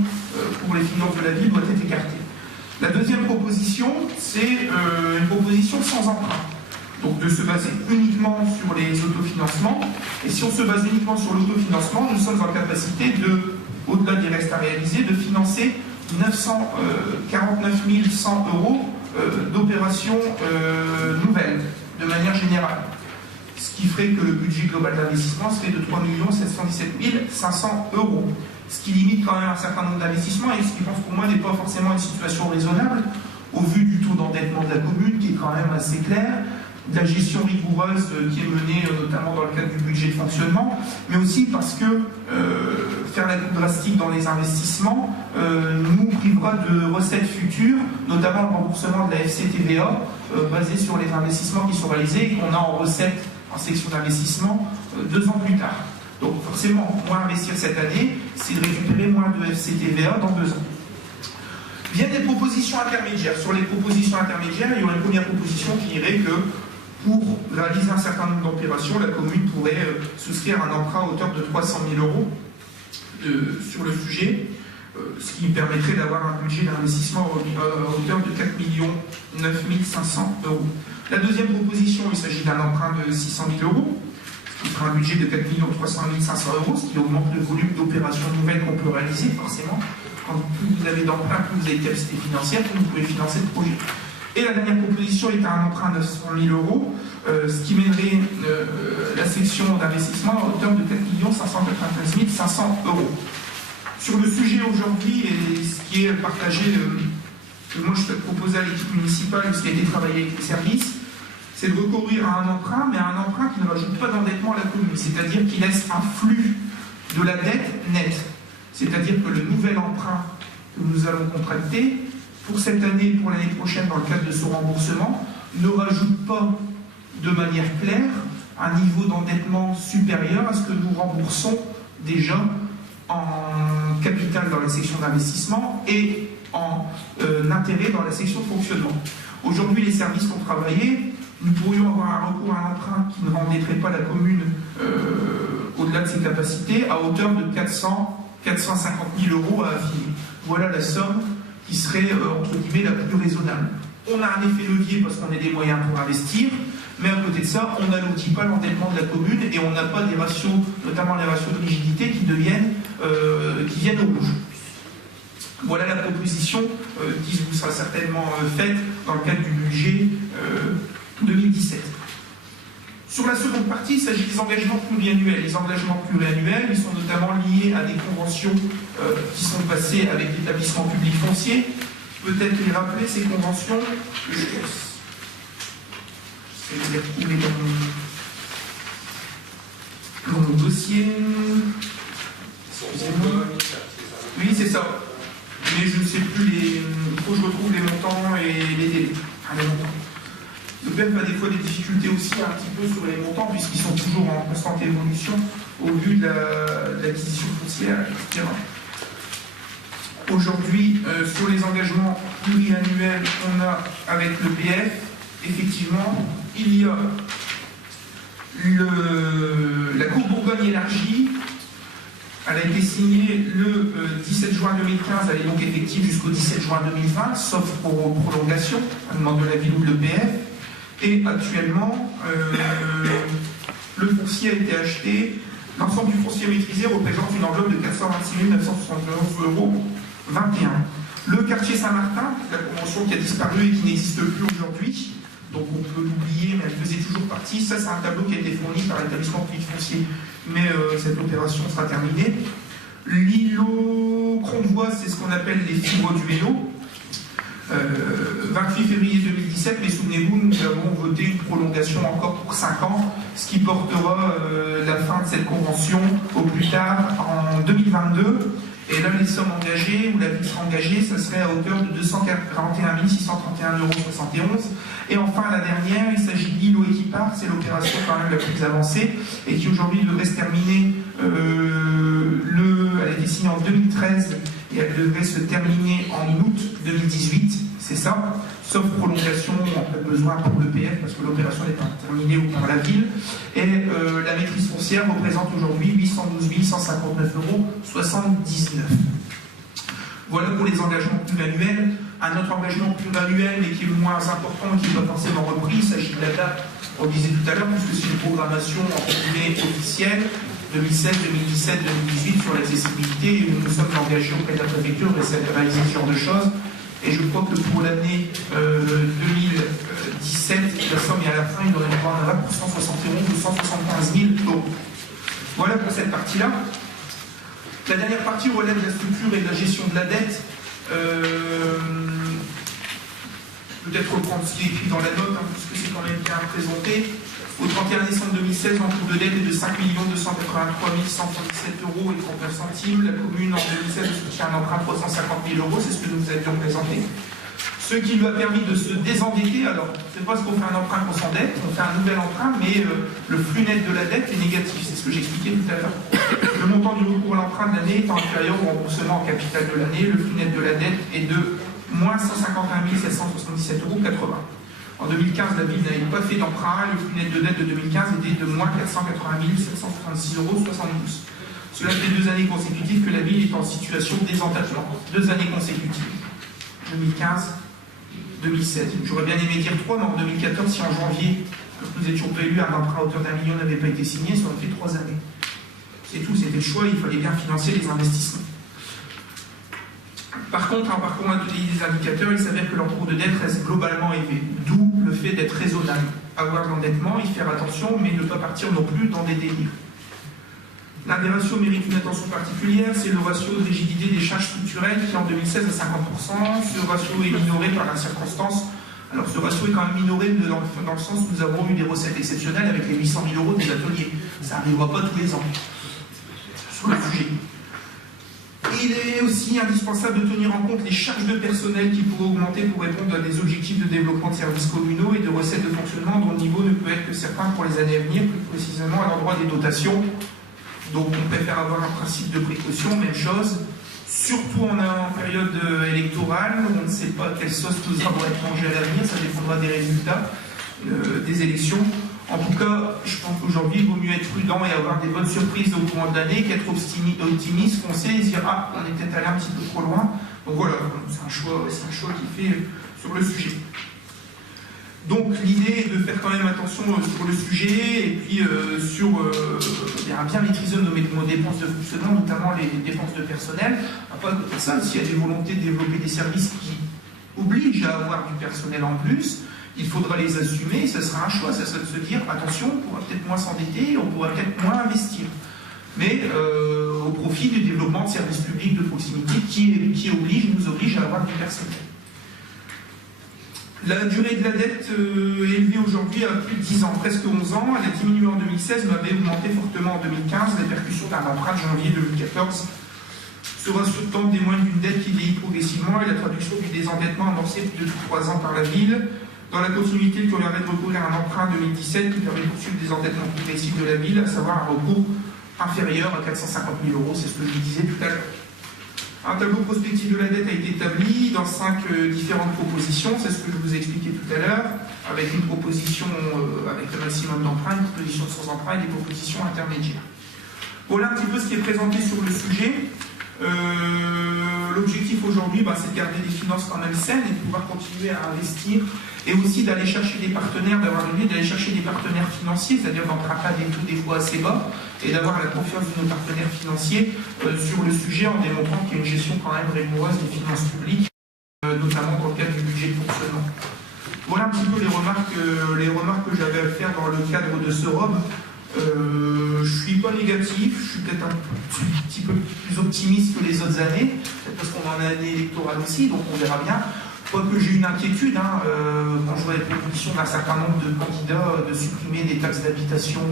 pour les finances de la ville, doit être écartée. La deuxième proposition, c'est une proposition sans emprunt. Donc de se baser uniquement sur les autofinancements. Et si on se base uniquement sur l'autofinancement, nous sommes en capacité de, au-delà des restes à réaliser, de financer 949 100 euros d'opérations nouvelles, de manière générale. Ce qui ferait que le budget global d'investissement serait de 3 717 500 euros. Ce qui limite quand même un certain nombre d'investissements et ce qui, pense pour moi, n'est pas forcément une situation raisonnable au vu du taux d'endettement de la commune qui est quand même assez clair, de la gestion rigoureuse qui est menée notamment dans le cadre du budget de fonctionnement, mais aussi parce que faire la coupe drastique dans les investissements nous privera de recettes futures, notamment le remboursement de la FCTVA basé sur les investissements qui sont réalisés et qu'on a en recettes en section d'investissement 2 ans plus tard. Donc forcément, moins investir cette année, c'est de récupérer moins de FCTVA dans 2 ans. Bien des propositions intermédiaires. Sur les propositions intermédiaires, il y aurait une première proposition qui dirait que pour réaliser un certain nombre d'opérations, la commune pourrait souscrire un emprunt à hauteur de 300 000 euros sur le sujet, ce qui permettrait d'avoir un budget d'investissement à hauteur de 4 9 500 euros. La deuxième proposition, il s'agit d'un emprunt de 600 000 euros, ce qui fera un budget de 4 300 500 euros, ce qui augmente le volume d'opérations nouvelles qu'on peut réaliser, forcément. Quand plus vous avez d'emprunt, plus vous avez de capacité financière, plus vous pouvez financer le projet. Et la dernière proposition est un emprunt de 900 000 euros, ce qui mènerait la section d'investissement à hauteur de 4 593 500 euros. Sur le sujet aujourd'hui, et ce qui est partagé, que moi je peux proposer à l'équipe municipale, ce qui a été travaillé avec les services, c'est de recourir à un emprunt, mais à un emprunt qui ne rajoute pas d'endettement à la commune, c'est-à-dire qui laisse un flux de la dette nette. C'est-à-dire que le nouvel emprunt que nous allons contracter, pour cette année et pour l'année prochaine, dans le cadre de ce remboursement, ne rajoute pas de manière claire un niveau d'endettement supérieur à ce que nous remboursons déjà en capital dans la section d'investissement et en intérêt dans la section de fonctionnement. Aujourd'hui, les services qui ont travaillé, nous pourrions avoir un recours à un emprunt qui ne rendetterait pas la commune au-delà de ses capacités à hauteur de 450 000 euros à affiner. Voilà la somme qui serait, entre guillemets, la plus raisonnable. on a un effet levier parce qu'on a des moyens pour investir, mais à côté de ça, on n'alourdit pas l'endettement de la commune et on n'a pas des ratios, notamment les ratios de rigidité, qui viennent au rouge. Voilà la proposition qui vous sera certainement faite dans le cadre du budget 2017. Sur la seconde partie, il s'agit des engagements pluriannuels. Les engagements pluriannuels, ils sont notamment liés à des conventions qui sont passées avec l'établissement public foncier. Peut-être les rappeler, ces conventions. Je vais les retrouver dans mon dossier. Excusez-moi. Oui, c'est ça. Mais je ne sais plus il faut que je retrouve les montants et les délais. Les montants. Le PEF a des fois des difficultés aussi un petit peu sur les montants, puisqu'ils sont toujours en constante évolution au vu de l'acquisition foncière, etc. Aujourd'hui, sur les engagements pluriannuels qu'on a avec le PF, effectivement, il y a la Cour Bourgogne élargie. Elle a été signée le 17 juin 2015, elle est donc effective jusqu'au 17 juin 2020, sauf pour prolongation, à demande de la ville ou de l'EPF. Et actuellement, le foncier a été acheté. L'ensemble du foncier maîtrisé représente une enveloppe de 426 971,21 €. Le quartier Saint-Martin, la convention qui a disparu et qui n'existe plus aujourd'hui, donc on peut l'oublier, mais elle faisait toujours partie. Ça, c'est un tableau qui a été fourni par l'établissement public foncier, mais cette opération sera terminée. L'îlot Cronvois, c'est ce qu'on appelle les fibres du vélo. 28 février 2017, mais souvenez-vous, nous avons voté une prolongation encore pour 5 ans, ce qui portera la fin de cette convention au plus tard en 2022. Et là, les sommes engagées, ou la ville sera engagée, ça serait à hauteur de 241 631,71 €. Et enfin, la dernière, il s'agit de l'îlot Équipart, c'est l'opération quand même la plus avancée, et qui aujourd'hui devrait se terminer, elle a été signée en 2013, et elle devrait se terminer en août 2018, c'est ça, sauf prolongation, on n'a pas besoin pour l'EPF, parce que l'opération n'est pas terminée ou par la ville. Et la maîtrise foncière représente aujourd'hui 812 159,79 €. Voilà pour les engagements pluriannuels. Un autre engagement pluriannuel, mais qui est le moins important, qui n'est pas forcément repris, il s'agit de la date, on le disait tout à l'heure, puisque c'est une programmation entre guillemets officielle, 2016, 2017, 2018 sur l'accessibilité, et nous nous sommes engagés auprès de la préfecture de réaliser ce genre de choses. Et je crois que pour l'année 2017, la somme est à la fin, il aurait droit à un pour 171 ou 175 000 €. Voilà pour cette partie-là. La dernière partie relève de la structure et de la gestion de la dette. Peut-être reprendre ce qui est écrit dans la note, puisque c'est quand même bien présenté. Au 31 décembre 2016, l'encours de dette est de 5 283 137 € et 39 centimes. La commune, en 2016, soutient un emprunt de 350 000 €, c'est ce que nous avions présenté. Ce qui lui a permis de se désendetter. Alors, c'est pas parce qu'on fait un emprunt qu'on s'endette, on fait un nouvel emprunt, mais le flux net de la dette est négatif, c'est ce que j'expliquais tout à l'heure. Le montant du recours à l'emprunt de l'année étant inférieur au remboursement en capital de l'année, le flux net de la dette est de moins 151 777,80 €. En 2015, la ville n'avait pas fait d'emprunt, le flux net de dette de 2015 était de moins 480 766,72 €. Cela fait 2 années consécutives que la ville est en situation de désendettement. 2 années consécutives. 2015, 2016. J'aurais bien aimé dire 3, mais en 2014, si en janvier, nous étions pas élus, un emprunt à hauteur d'1 million n'avait pas été signé, ça aurait fait 3 années. C'est tout, c'était le choix, il fallait bien financer les investissements. Par contre, en parcourant des indicateurs, il s'avère que l'encours de dette reste globalement élevé, d'où le fait d'être raisonnable. Avoir de l'endettement, y faire attention, mais ne pas partir non plus dans des délires. L'un des ratios mérite une attention particulière, c'est le ratio de rigidité des charges structurelles qui en 2016 à 50%. Ce ratio est minoré par la circonstance. Alors ce ratio est quand même minoré dans le sens où nous avons eu des recettes exceptionnelles avec les 800 000 € des ateliers. Ça n'arrivera pas tous les ans sur le sujet. Il est aussi indispensable de tenir en compte les charges de personnel qui pourraient augmenter pour répondre à des objectifs de développement de services communaux et de recettes de fonctionnement dont le niveau ne peut être que certain pour les années à venir, plus précisément à l'endroit des dotations. Donc on préfère avoir un principe de précaution, même chose. Surtout en période électorale, on ne sait pas quelle sauce nous allons être mangée à l'avenir, ça dépendra des résultats des élections. En tout cas, je pense qu'aujourd'hui, il vaut mieux être prudent et avoir des bonnes surprises au courant de l'année qu'être optimiste, foncer et dire « Ah, on est peut-être allé un petit peu trop loin ». Donc voilà, c'est un choix qui est fait sur le sujet. Donc l'idée est de faire quand même attention sur le sujet et puis sur bien maîtriser nos dépenses de fonctionnement, notamment les dépenses de personnel. Après, à côté de ça, s'il y a des volontés de développer des services qui obligent à avoir du personnel en plus, il faudra les assumer, ce sera un choix, ça sera de se dire attention, on pourra peut-être moins s'endetter, on pourra peut-être moins investir. Mais au profit du développement de services publics de proximité qui nous oblige à avoir du personnel. La durée de la dette est élevée aujourd'hui à plus de 10 ans, presque 11 ans. Elle a diminué en 2016, mais avait augmenté fortement en 2015. Les répercussions d'un emprunt de janvier 2014 sera sous le temps témoigne d'une dette qui vieillit progressivement et la traduction du désendettement amorcé depuis 3 ans par la ville. Dans la continuité, il conviendrait de recourir à un emprunt en 2017 qui permet de poursuivre le désendettement progressif de la ville, à savoir un recours inférieur à 450 000 €, c'est ce que je vous disais tout à l'heure. Un tableau prospectif de la dette a été établi dans 5 différentes propositions, c'est ce que je vous ai expliqué tout à l'heure, avec une proposition avec le maximum d'emprunt, une proposition sans emprunt et des propositions intermédiaires. Voilà un petit peu ce qui est présenté sur le sujet. L'objectif aujourd'hui, c'est de garder des finances quand même saines et de pouvoir continuer à investir et aussi d'aller chercher des partenaires, d'aller chercher des partenaires financiers, c'est-à-dire d'emprunter à des taux des fois assez bas et d'avoir la confiance de nos partenaires financiers sur le sujet en démontrant qu'il y a une gestion quand même rigoureuse des finances publiques, notamment dans le cadre du budget de fonctionnement. Voilà un petit peu les remarques que j'avais à faire dans le cadre de ce ROB. Je suis pas négatif, je suis peut-être un petit peu plus optimiste que les autres années, peut-être parce qu'on a une année électorale aussi, donc on verra bien. Quoique j'ai une inquiétude, quand je vois les propositions d'un certain nombre de candidats de supprimer des taxes d'habitation,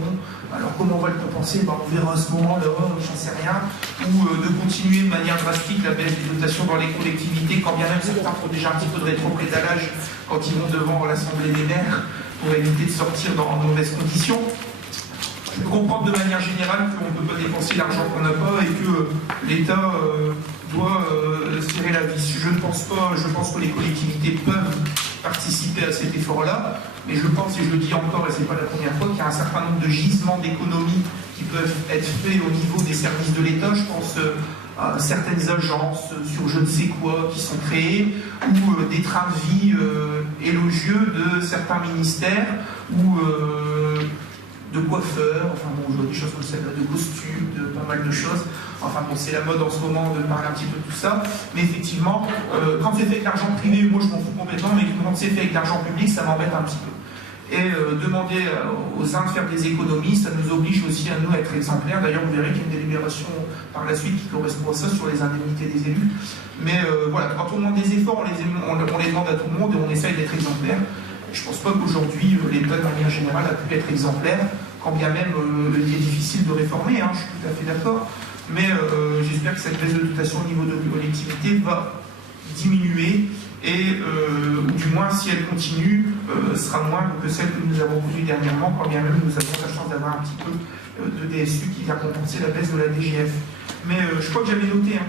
alors comment on va le compenser, on verra à ce moment-là, j'en sais rien, ou de continuer de manière drastique la baisse des dotations dans les collectivités, quand bien même certains font déjà un petit peu de rétropédalage quand ils vont devant l'Assemblée des maires pour éviter de sortir dans de mauvaises conditions. Je peux comprendre de manière générale qu'on ne peut pas dépenser l'argent qu'on n'a pas et que l'État doit serrer la vis. Je ne pense pas, je pense que les collectivités peuvent participer à cet effort-là, mais je pense, et je le dis encore, et ce n'est pas la première fois, qu'il y a un certain nombre de gisements d'économie qui peuvent être faits au niveau des services de l'État. Je pense à certaines agences sur je ne sais quoi qui sont créées, ou des trains de vie élogieux de certains ministères, ou de coiffeurs, je vois des choses comme ça, de costumes, de pas mal de choses. C'est la mode en ce moment de parler un petit peu de tout ça. Mais effectivement, quand c'est fait avec l'argent privé, moi je m'en fous complètement, mais quand c'est fait avec l'argent public, ça m'embête un petit peu. Et demander aux uns de faire des économies, ça nous oblige aussi à nous être exemplaires. D'ailleurs, vous verrez qu'il y a une délibération par la suite qui correspond à ça sur les indemnités des élus. Mais voilà, quand on demande des efforts, on les demande à tout le monde et on essaye d'être exemplaires. Je ne pense pas qu'aujourd'hui, l'État, de manière générale, a pu être exemplaire, quand bien même il est difficile de réformer, je suis tout à fait d'accord. Mais j'espère que cette baisse de dotation au niveau de la collectivité va diminuer et, ou du moins, si elle continue, sera moindre que celle que nous avons connue dernièrement, quand bien même nous avons la chance d'avoir un petit peu de DSU qui vient compenser la baisse de la DGF. Mais je crois que j'avais noté,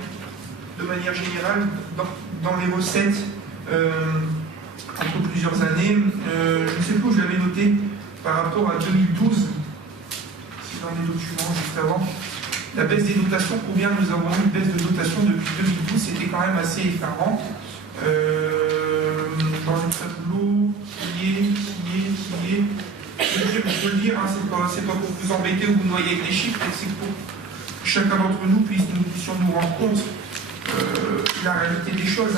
de manière générale, dans les recettes, entre plusieurs années, je ne sais plus où je l'avais noté par rapport à 2012, c'est dans les documents juste avant, la baisse des dotations, combien nous avons eu de baisse de dotation depuis 2012, c'était quand même assez effarant. Dans le tableau, qui est, je peux le dire, c'est pas pour vous embêter ou vous noyer avec les chiffres, c'est pour que chacun d'entre nous puissions nous rendre compte de la réalité des choses.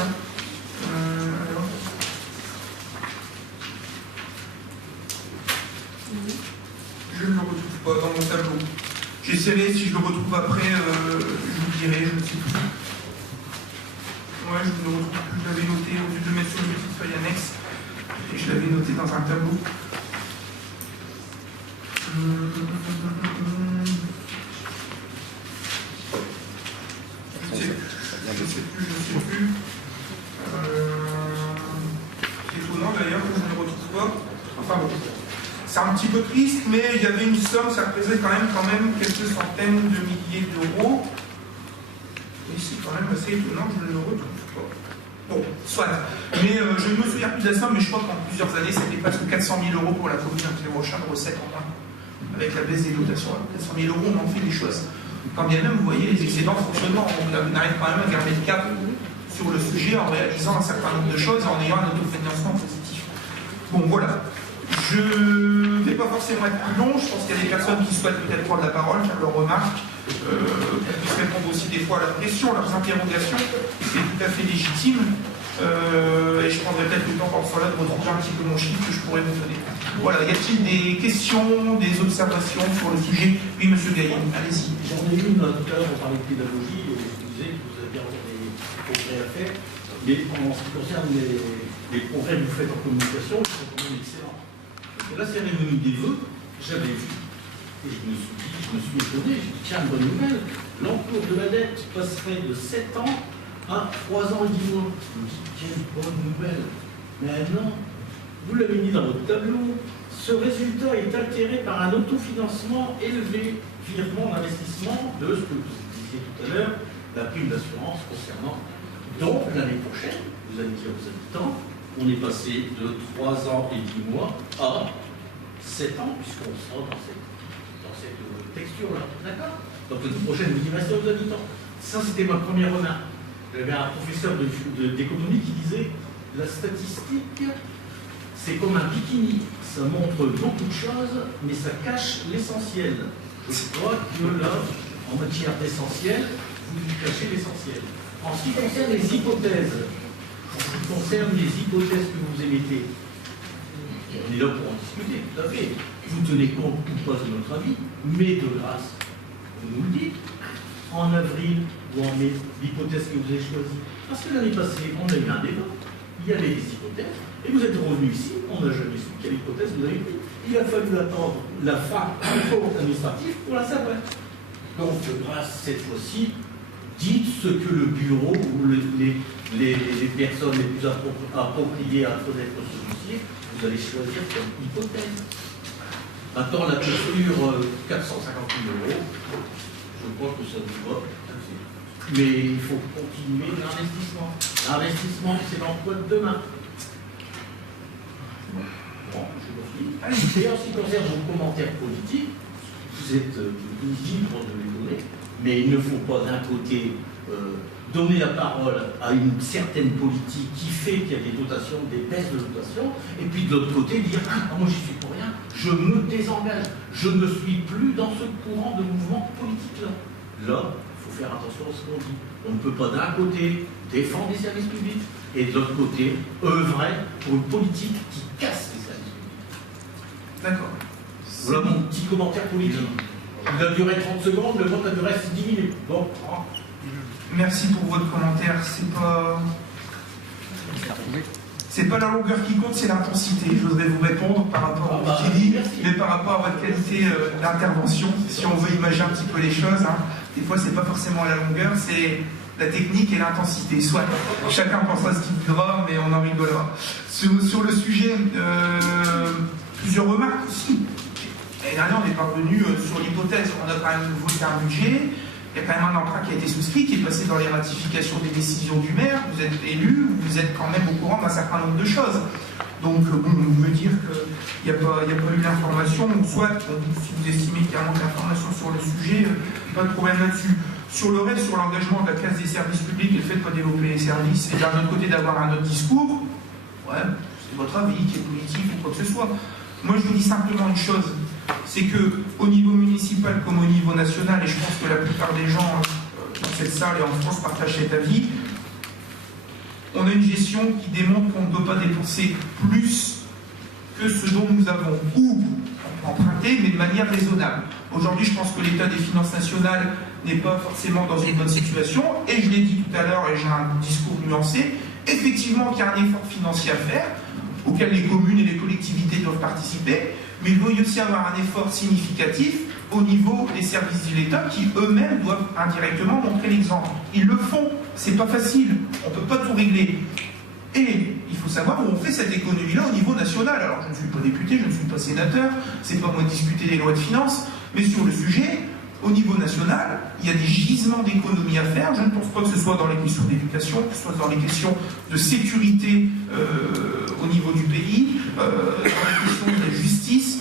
Je ne le retrouve pas dans mon tableau. J'essaierai, si je le retrouve après, je vous dirai, je ne sais plus. Ouais, je ne le retrouve plus, je l'avais noté, au lieu de le mettre sur une petite feuille annexe, et je l'avais noté dans un tableau. Je ne sais plus. C'est étonnant d'ailleurs que je ne le retrouve pas. C'est un petit peu triste, mais il y avait une somme, ça représentait quand même quelques centaines de milliers d'euros. Et c'est quand même assez étonnant que je ne le retrouve pas. Bon, soit. Mais je ne me souviens plus de la somme, mais je crois qu'en plusieurs années, c'était presque 400 000 € pour la commune Clermont-Auchan de recettes en moins. Avec la baisse des dotations. 400 000 €, on en fait des choses. Quand bien même, vous voyez, les excédents de fonctionnement, on arrive quand même à garder le cap sur le sujet en réalisant un certain nombre de choses, en ayant un autofinancement positif. Bon, voilà. Je ne vais pas forcément être plus long. Je pense qu'il y a des personnes qui souhaitent peut-être prendre la parole, faire leurs remarques, qu'elles puissent répondre aussi des fois à leurs questions, à leurs interrogations. C'est tout à fait légitime. Et je prendrai peut-être le temps pendant ce temps-là de retrouver un petit peu mon chiffre que je pourrais vous donner. Voilà, y a-t-il des questions, des observations sur le sujet? Oui, monsieur Gaillon, allez-y. J'en ai une, tout à l'heure on parlait de pédagogie, et je vous disais que vous aviez encore des progrès à faire, mais en ce qui concerne les progrès que vous faites en communication, ils sont quand même excellents. Parce que la cérémonie des vœux, j'avais vu, et je me suis étonné, je me suis dit, tiens, une bonne nouvelle, l'encours de la dette passerait de 7 ans à 3 ans et 10 mois. Je me dis, quelle bonne nouvelle. Mais non, vous l'avez mis dans votre tableau, ce résultat est altéré par un autofinancement élevé, virement d'investissement de ce que vous disiez tout à l'heure, la prime d'assurance concernant. Donc l'année prochaine, vous allez dire aux habitants, on est passé de 3 ans et 10 mois à 7 ans, puisqu'on sera dans cette texture-là. D'accord? Donc l'année prochaine, vous direz ça aux habitants. Ça, c'était ma première remarque. J'avais un professeur d'économie qui disait la statistique, c'est comme un bikini. Ça montre beaucoup de choses, mais ça cache l'essentiel. Je crois que là, en matière d'essentiel, vous cachez l'essentiel. En ce qui concerne les hypothèses, que vous émettez, on est là pour en discuter, tout à fait. Vous tenez compte ou pas de notre avis, mais de grâce, vous nous le dites. En avril ou en mai, l'hypothèse que vous avez choisie. Parce que l'année passée, on a eu un débat, il y avait des hypothèses, et vous êtes revenu ici, on n'a jamais su quelle hypothèse vous avez pris. Il a fallu attendre la fin du cours administratif pour la savoir. Donc, grâce cette fois-ci, dites ce que le bureau ou les personnes les plus appropriées à connaître ce dossier, vous allez choisir comme hypothèse. Maintenant, la posture 450 000 €. Je crois que ça vous va. Mais il faut continuer l'investissement. L'investissement, c'est l'emploi de demain. Bon, je continue. Et en ce qui concerne vos commentaires politiques, vous êtes libre de les donner, mais il ne faut pas d'un côté donner la parole à une certaine politique qui fait qu'il y a des dotations, des baisses de dotations, et puis de l'autre côté dire « Ah, moi j'y suis pour rien, je me désengage, je ne suis plus dans ce courant de mouvement politique-là ». Là, il faut faire attention à ce qu'on dit. On ne peut pas d'un côté défendre les services publics et de l'autre côté œuvrer pour une politique qui casse les services publics. D'accord. Voilà mon petit commentaire politique. Il a duré 30 secondes, le vote a duré 10 minutes. Bon. Merci pour votre commentaire. C'est pas la longueur qui compte, c'est l'intensité. Je voudrais vous répondre par rapport à ce qu'il dit, mais par rapport à votre qualité d'intervention, si on veut imaginer un petit peu les choses. Hein. Des fois, c'est pas forcément la longueur, c'est la technique et l'intensité. Soit chacun pensera ce qu'il voudra, mais on en rigolera. Sur le sujet, plusieurs remarques aussi. L'année dernière, on est parvenu sur l'hypothèse. On a quand même voté un budget. Il y a quand même un emprunt qui a été souscrit, qui est passé dans les ratifications des décisions du maire. Vous êtes élu, vous êtes quand même au courant d'un certain nombre de choses. Donc, bon, me dire qu'il n'y a pas eu l'information, ou soit, si vous estimez qu'il y a un manque d'information sur le sujet, pas de problème là-dessus. Sur le reste, sur l'engagement de la classe des services publics et le fait de ne pas développer les services, et d'un autre côté d'avoir un autre discours, ouais, c'est votre avis qui est politique ou quoi que ce soit. Moi, je vous dis simplement une chose, c'est qu'au niveau municipal comme au niveau national, et je pense que la plupart des gens dans cette salle et en France partagent cet avis, on a une gestion qui démontre qu'on ne peut pas dépenser plus que ce dont nous avons, ou emprunter, mais de manière raisonnable. Aujourd'hui, je pense que l'état des finances nationales n'est pas forcément dans une bonne situation, et je l'ai dit tout à l'heure, et j'ai un discours nuancé, effectivement qu'il y a un effort financier à faire, auquel les communes et les collectivités doivent participer, mais il doit y aussi avoir un effort significatif au niveau des services de l'État qui eux-mêmes doivent indirectement montrer l'exemple. Ils le font, c'est pas facile, on ne peut pas tout régler. Et il faut savoir où on fait cette économie-là au niveau national. Alors je ne suis pas député, je ne suis pas sénateur, c'est pas moi de discuter des lois de finances, mais sur le sujet, au niveau national, il y a des gisements d'économie à faire. Je ne pense pas que ce soit dans les questions d'éducation, que ce soit dans les questions de sécurité au niveau du pays, dans les questions de la justice,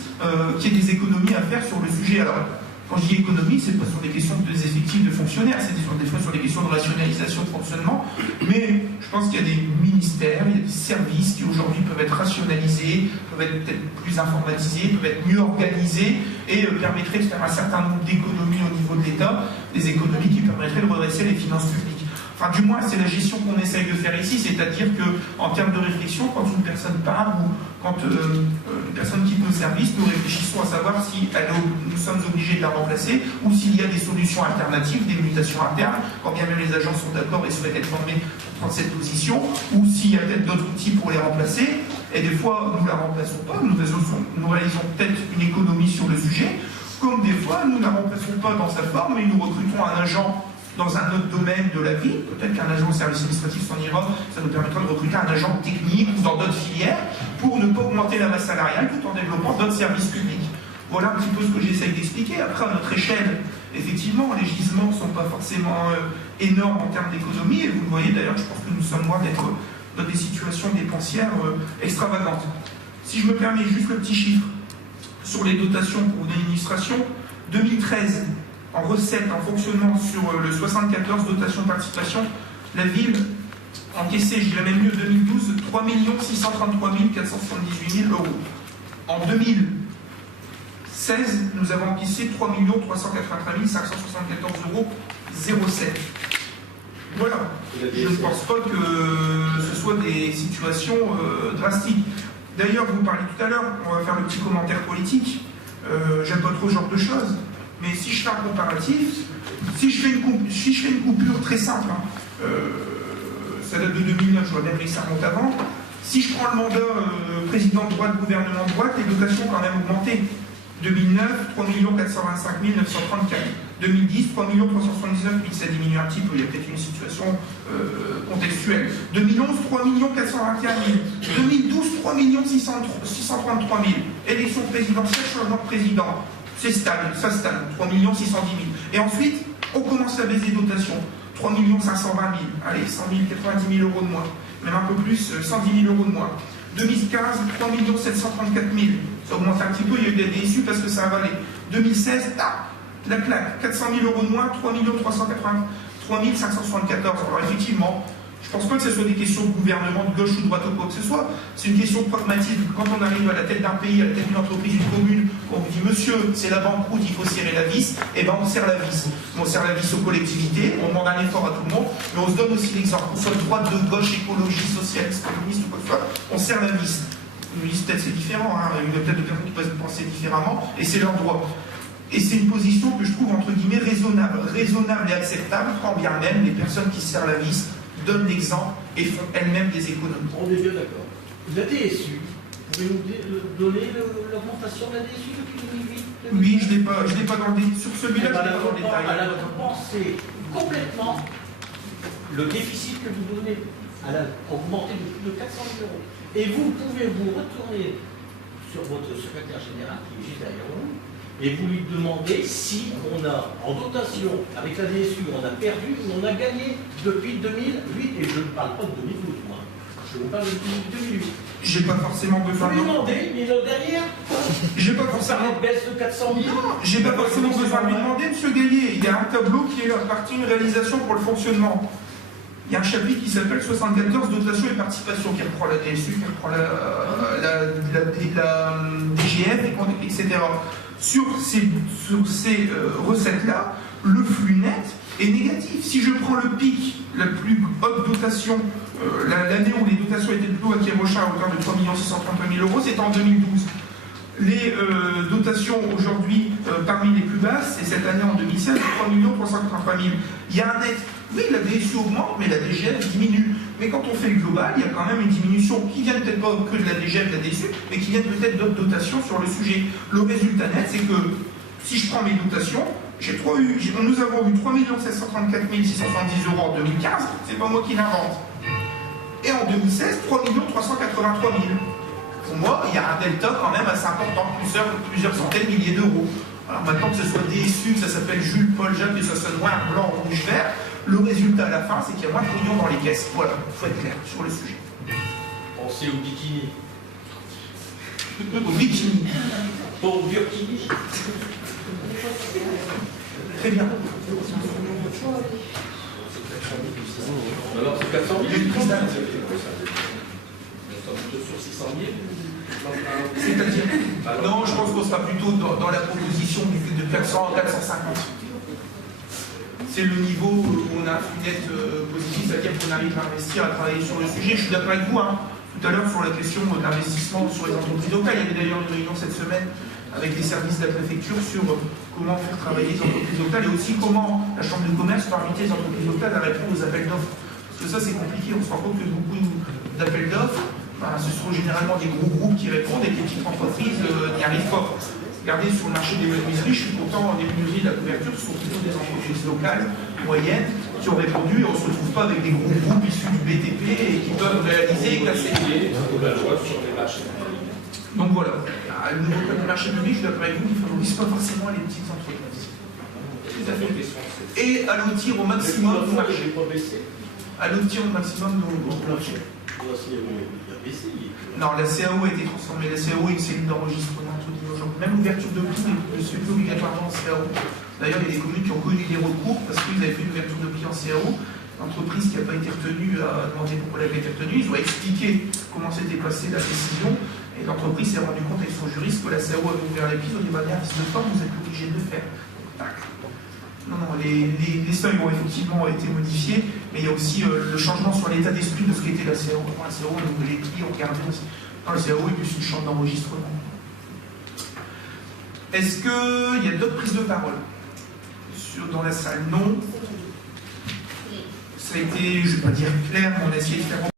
qu'il y ait des économies à faire sur le sujet. Alors, Quand je dis économie, c'est pas sur des questions de effectifs de fonctionnaires, c'est sur des questions de rationalisation de fonctionnement. Mais je pense qu'il y a des ministères, il y a des services qui aujourd'hui peuvent être rationalisés, peuvent être peut-être plus informatisés, peuvent être mieux organisés et permettraient de faire un certain nombre d'économies au niveau de l'État, des économies qui permettraient de redresser les finances publiques. Enfin, du moins, c'est la gestion qu'on essaye de faire ici, c'est-à-dire qu'en termes de réflexion, quand une personne part ou quand une personne quitte nos services, nous réfléchissons à savoir si nous sommes obligés de la remplacer ou s'il y a des solutions alternatives, des mutations internes, quand bien même les agents sont d'accord et souhaitent être formés pour prendre cette position, ou s'il y a peut-être d'autres outils pour les remplacer. Et des fois, nous ne la remplaçons pas, nous réalisons peut-être une économie sur le sujet, comme des fois, nous ne la remplaçons pas dans sa forme, mais nous recrutons un agent dans un autre domaine de la vie, peut-être qu'un agent au service administratif s'en ira, ça nous permettra de recruter un agent technique ou dans d'autres filières pour ne pas augmenter la masse salariale tout en développant d'autres services publics. Voilà un petit peu ce que j'essaye d'expliquer. Après, à notre échelle, effectivement, les gisements ne sont pas forcément énormes en termes d'économie, et vous le voyez d'ailleurs, je pense que nous sommes loin d'être dans des situations dépensières extravagantes. Si je me permets juste le petit chiffre sur les dotations pour l'administration, 2013, en recettes, en fonctionnement sur le 74 dotation de participation, la ville encaissait, je dirais même mieux, 2012, 3 633 478 000 euros. En 2016, nous avons encaissé 3 383 574 euros 07. Voilà. Je ne pense pas que ce soit des situations drastiques. D'ailleurs, vous parliez tout à l'heure, on va faire le petit commentaire politique. J'aime pas trop ce genre de choses. Mais si je fais un comparatif, si je fais une coupure très simple, ça date de 2009, j'aurais bien pris que ça remonte avant, si je prends le mandat président de droite, gouvernement de droite, les dotations ont quand même augmenté. 2009, 3 425 934. 2010, 3 379 000, ça diminue un petit peu, il y a peut-être une situation contextuelle. 2011, 3 421 000. 2012, 3 633 000. Élection présidentielle, changement de président. C'est stable, ça stable, 3 610 000. Et ensuite, on commence à baisser les dotations. 3 520 000, allez, 100 000, 90 000 euros de moins. Même un peu plus, 110 000 euros de moins. 2015, 3 734 000. Ça augmente un petit peu, il y a eu des déçus parce que ça a avalé. 2016, la claque, 400 000 euros de moins, 3 574. Alors effectivement, je ne pense pas que ce soit des questions de gouvernement de gauche ou de droite ou quoi que ce soit. C'est une question de pragmatisme. Quand on arrive à la tête d'un pays, à la tête d'une entreprise, d'une commune, on vous dit « Monsieur, c'est la banqueroute, il faut serrer la vis », et bien on serre la vis. On serre la vis aux collectivités, on demande un effort à tout le monde, mais on se donne aussi l'exemple. Qu'on soit de droite, de gauche, écologie, socialiste, communiste ou quoi que ce soit, on serre la vis. Ils nous disent peut-être c'est différent, hein. Il y a peut-être des personnes qui peuvent penser différemment, et c'est leur droit. Et c'est une position que je trouve entre guillemets raisonnable et acceptable, quand bien même les personnes qui serrent la vis donnent l'exemple et font elles-mêmes des économies. On est bien d'accord. La DSU, vous pouvez nous donner l'augmentation de la DSU depuis 2008 Oui, je l'ai pas dans le détail. Sur celui-là, je l'ai pas dans le détail. Elle a compensé complètement le déficit que vous donnez. Elle a augmenté de plus de 400 000 euros. Et vous pouvez vous retourner sur votre secrétaire général qui est juste derrière vous et vous lui demandez si on a, en dotation, avec la DSU, on a perdu ou on a gagné depuis 2008. Et je ne parle pas de 2012, moi. Je vous parle de 2008. J'ai pas forcément besoin Vous lui demandez, mais derrière, j'ai pas on forcément parle de baisse de 400 000. Non, j'ai pas forcément besoin de lui demander, monsieur Gaillet. Il y a un tableau qui est la partie une réalisation pour le fonctionnement. Il y a un chapitre qui s'appelle 74 dotation et participation, qui reprend la DSU, qui reprend la DGF, etc. Sur ces recettes-là, le flux net est négatif. Si je prends le pic, la plus haute dotation, l'année où les dotations étaient le plus haut à Kirochin à hauteur de 3 633 000 euros, c'était en 2012. Les dotations aujourd'hui parmi les plus basses, c'est cette année en 2016, 3 383 000. Il y a un net. Oui, la DSU augmente, mais la DGF diminue. Mais quand on fait le global, il y a quand même une diminution qui vient peut-être pas que de la DGF, de la DSU, mais qui vient peut-être d'autres dotations sur le sujet. Le résultat net, c'est que si je prends mes dotations, nous avons eu 3 734 670 euros en 2015, c'est pas moi qui l'invente. Et en 2016, 3 383 000. Pour moi, il y a un delta quand même assez important, plusieurs centaines de milliers d'euros. Alors maintenant que ce soit DSU, que ça s'appelle Jules, Paul, Jacques, que ça soit noir, blanc, rouge, vert, le résultat à la fin, c'est qu'il y a moins de pognon dans les caisses. Voilà, il faut être clair sur le sujet. Pensez au bikini. Au bikini. Pas au burkini. Très bien. Alors, c'est 400 000. Il y a une prise d'acte. Sur 600 000. C'est-à-dire non, je pense qu'on sera plutôt dans la proposition de 400 à 450. C'est le niveau où on a une aide positive, c'est-à-dire qu'on arrive à investir, à travailler sur le sujet. Je suis d'accord avec vous, hein, tout à l'heure, sur la question d'investissement sur les entreprises locales. Il y avait d'ailleurs une réunion cette semaine avec les services de la préfecture sur comment faire travailler les entreprises locales et aussi comment la Chambre de commerce peut inviter les entreprises locales à répondre aux appels d'offres. Parce que ça, c'est compliqué. On se rend compte que beaucoup d'appels d'offres, ce sont généralement des gros groupes qui répondent et que les petites entreprises n'y arrivent pas. Regardez sur le marché des menuiseries, je suis content, des menuiseries de la couverture, ce sont plutôt des entreprises locales, moyennes, qui ont répondu et on ne se retrouve pas avec des gros groupes issus du BTP et qui peuvent réaliser et casser. Donc voilà, le nouveau code du marché public, je suis d'accord avec vous, il ne favorise pas forcément les petites entreprises. Tout à fait. Et allotir au maximum du marché. Allotir au maximum nos marchés. Non, la CAO a été transformée. La CAO est une cellule d'enregistrement tout aujourd'hui. Même l'ouverture de prix ne se fait obligatoirement en CAO. D'ailleurs, il y a des communes qui ont connu des recours parce qu'ils avaient fait une ouverture de prix en CAO. L'entreprise qui n'a pas été retenue a demandé pourquoi elle avait été retenue. Ils ont expliqué comment s'était passée la décision. Et l'entreprise s'est rendue compte avec son juriste que la CAO avait ouvert les pistes. On dit, bah bien, de forme, vous êtes obligé de le faire. Tac. Non, les seuils ont effectivement été modifiés, mais il y a aussi le changement sur l'état d'esprit de ce qu'était la CAO. La CAO, donc les prix, on regardait aussi. Dans la CAO est plus une chambre d'enregistrement. Est-ce qu'il y a d'autres prises de parole dans la salle? Non. Ça a été, je ne vais pas dire clair, mais on a essayé de faire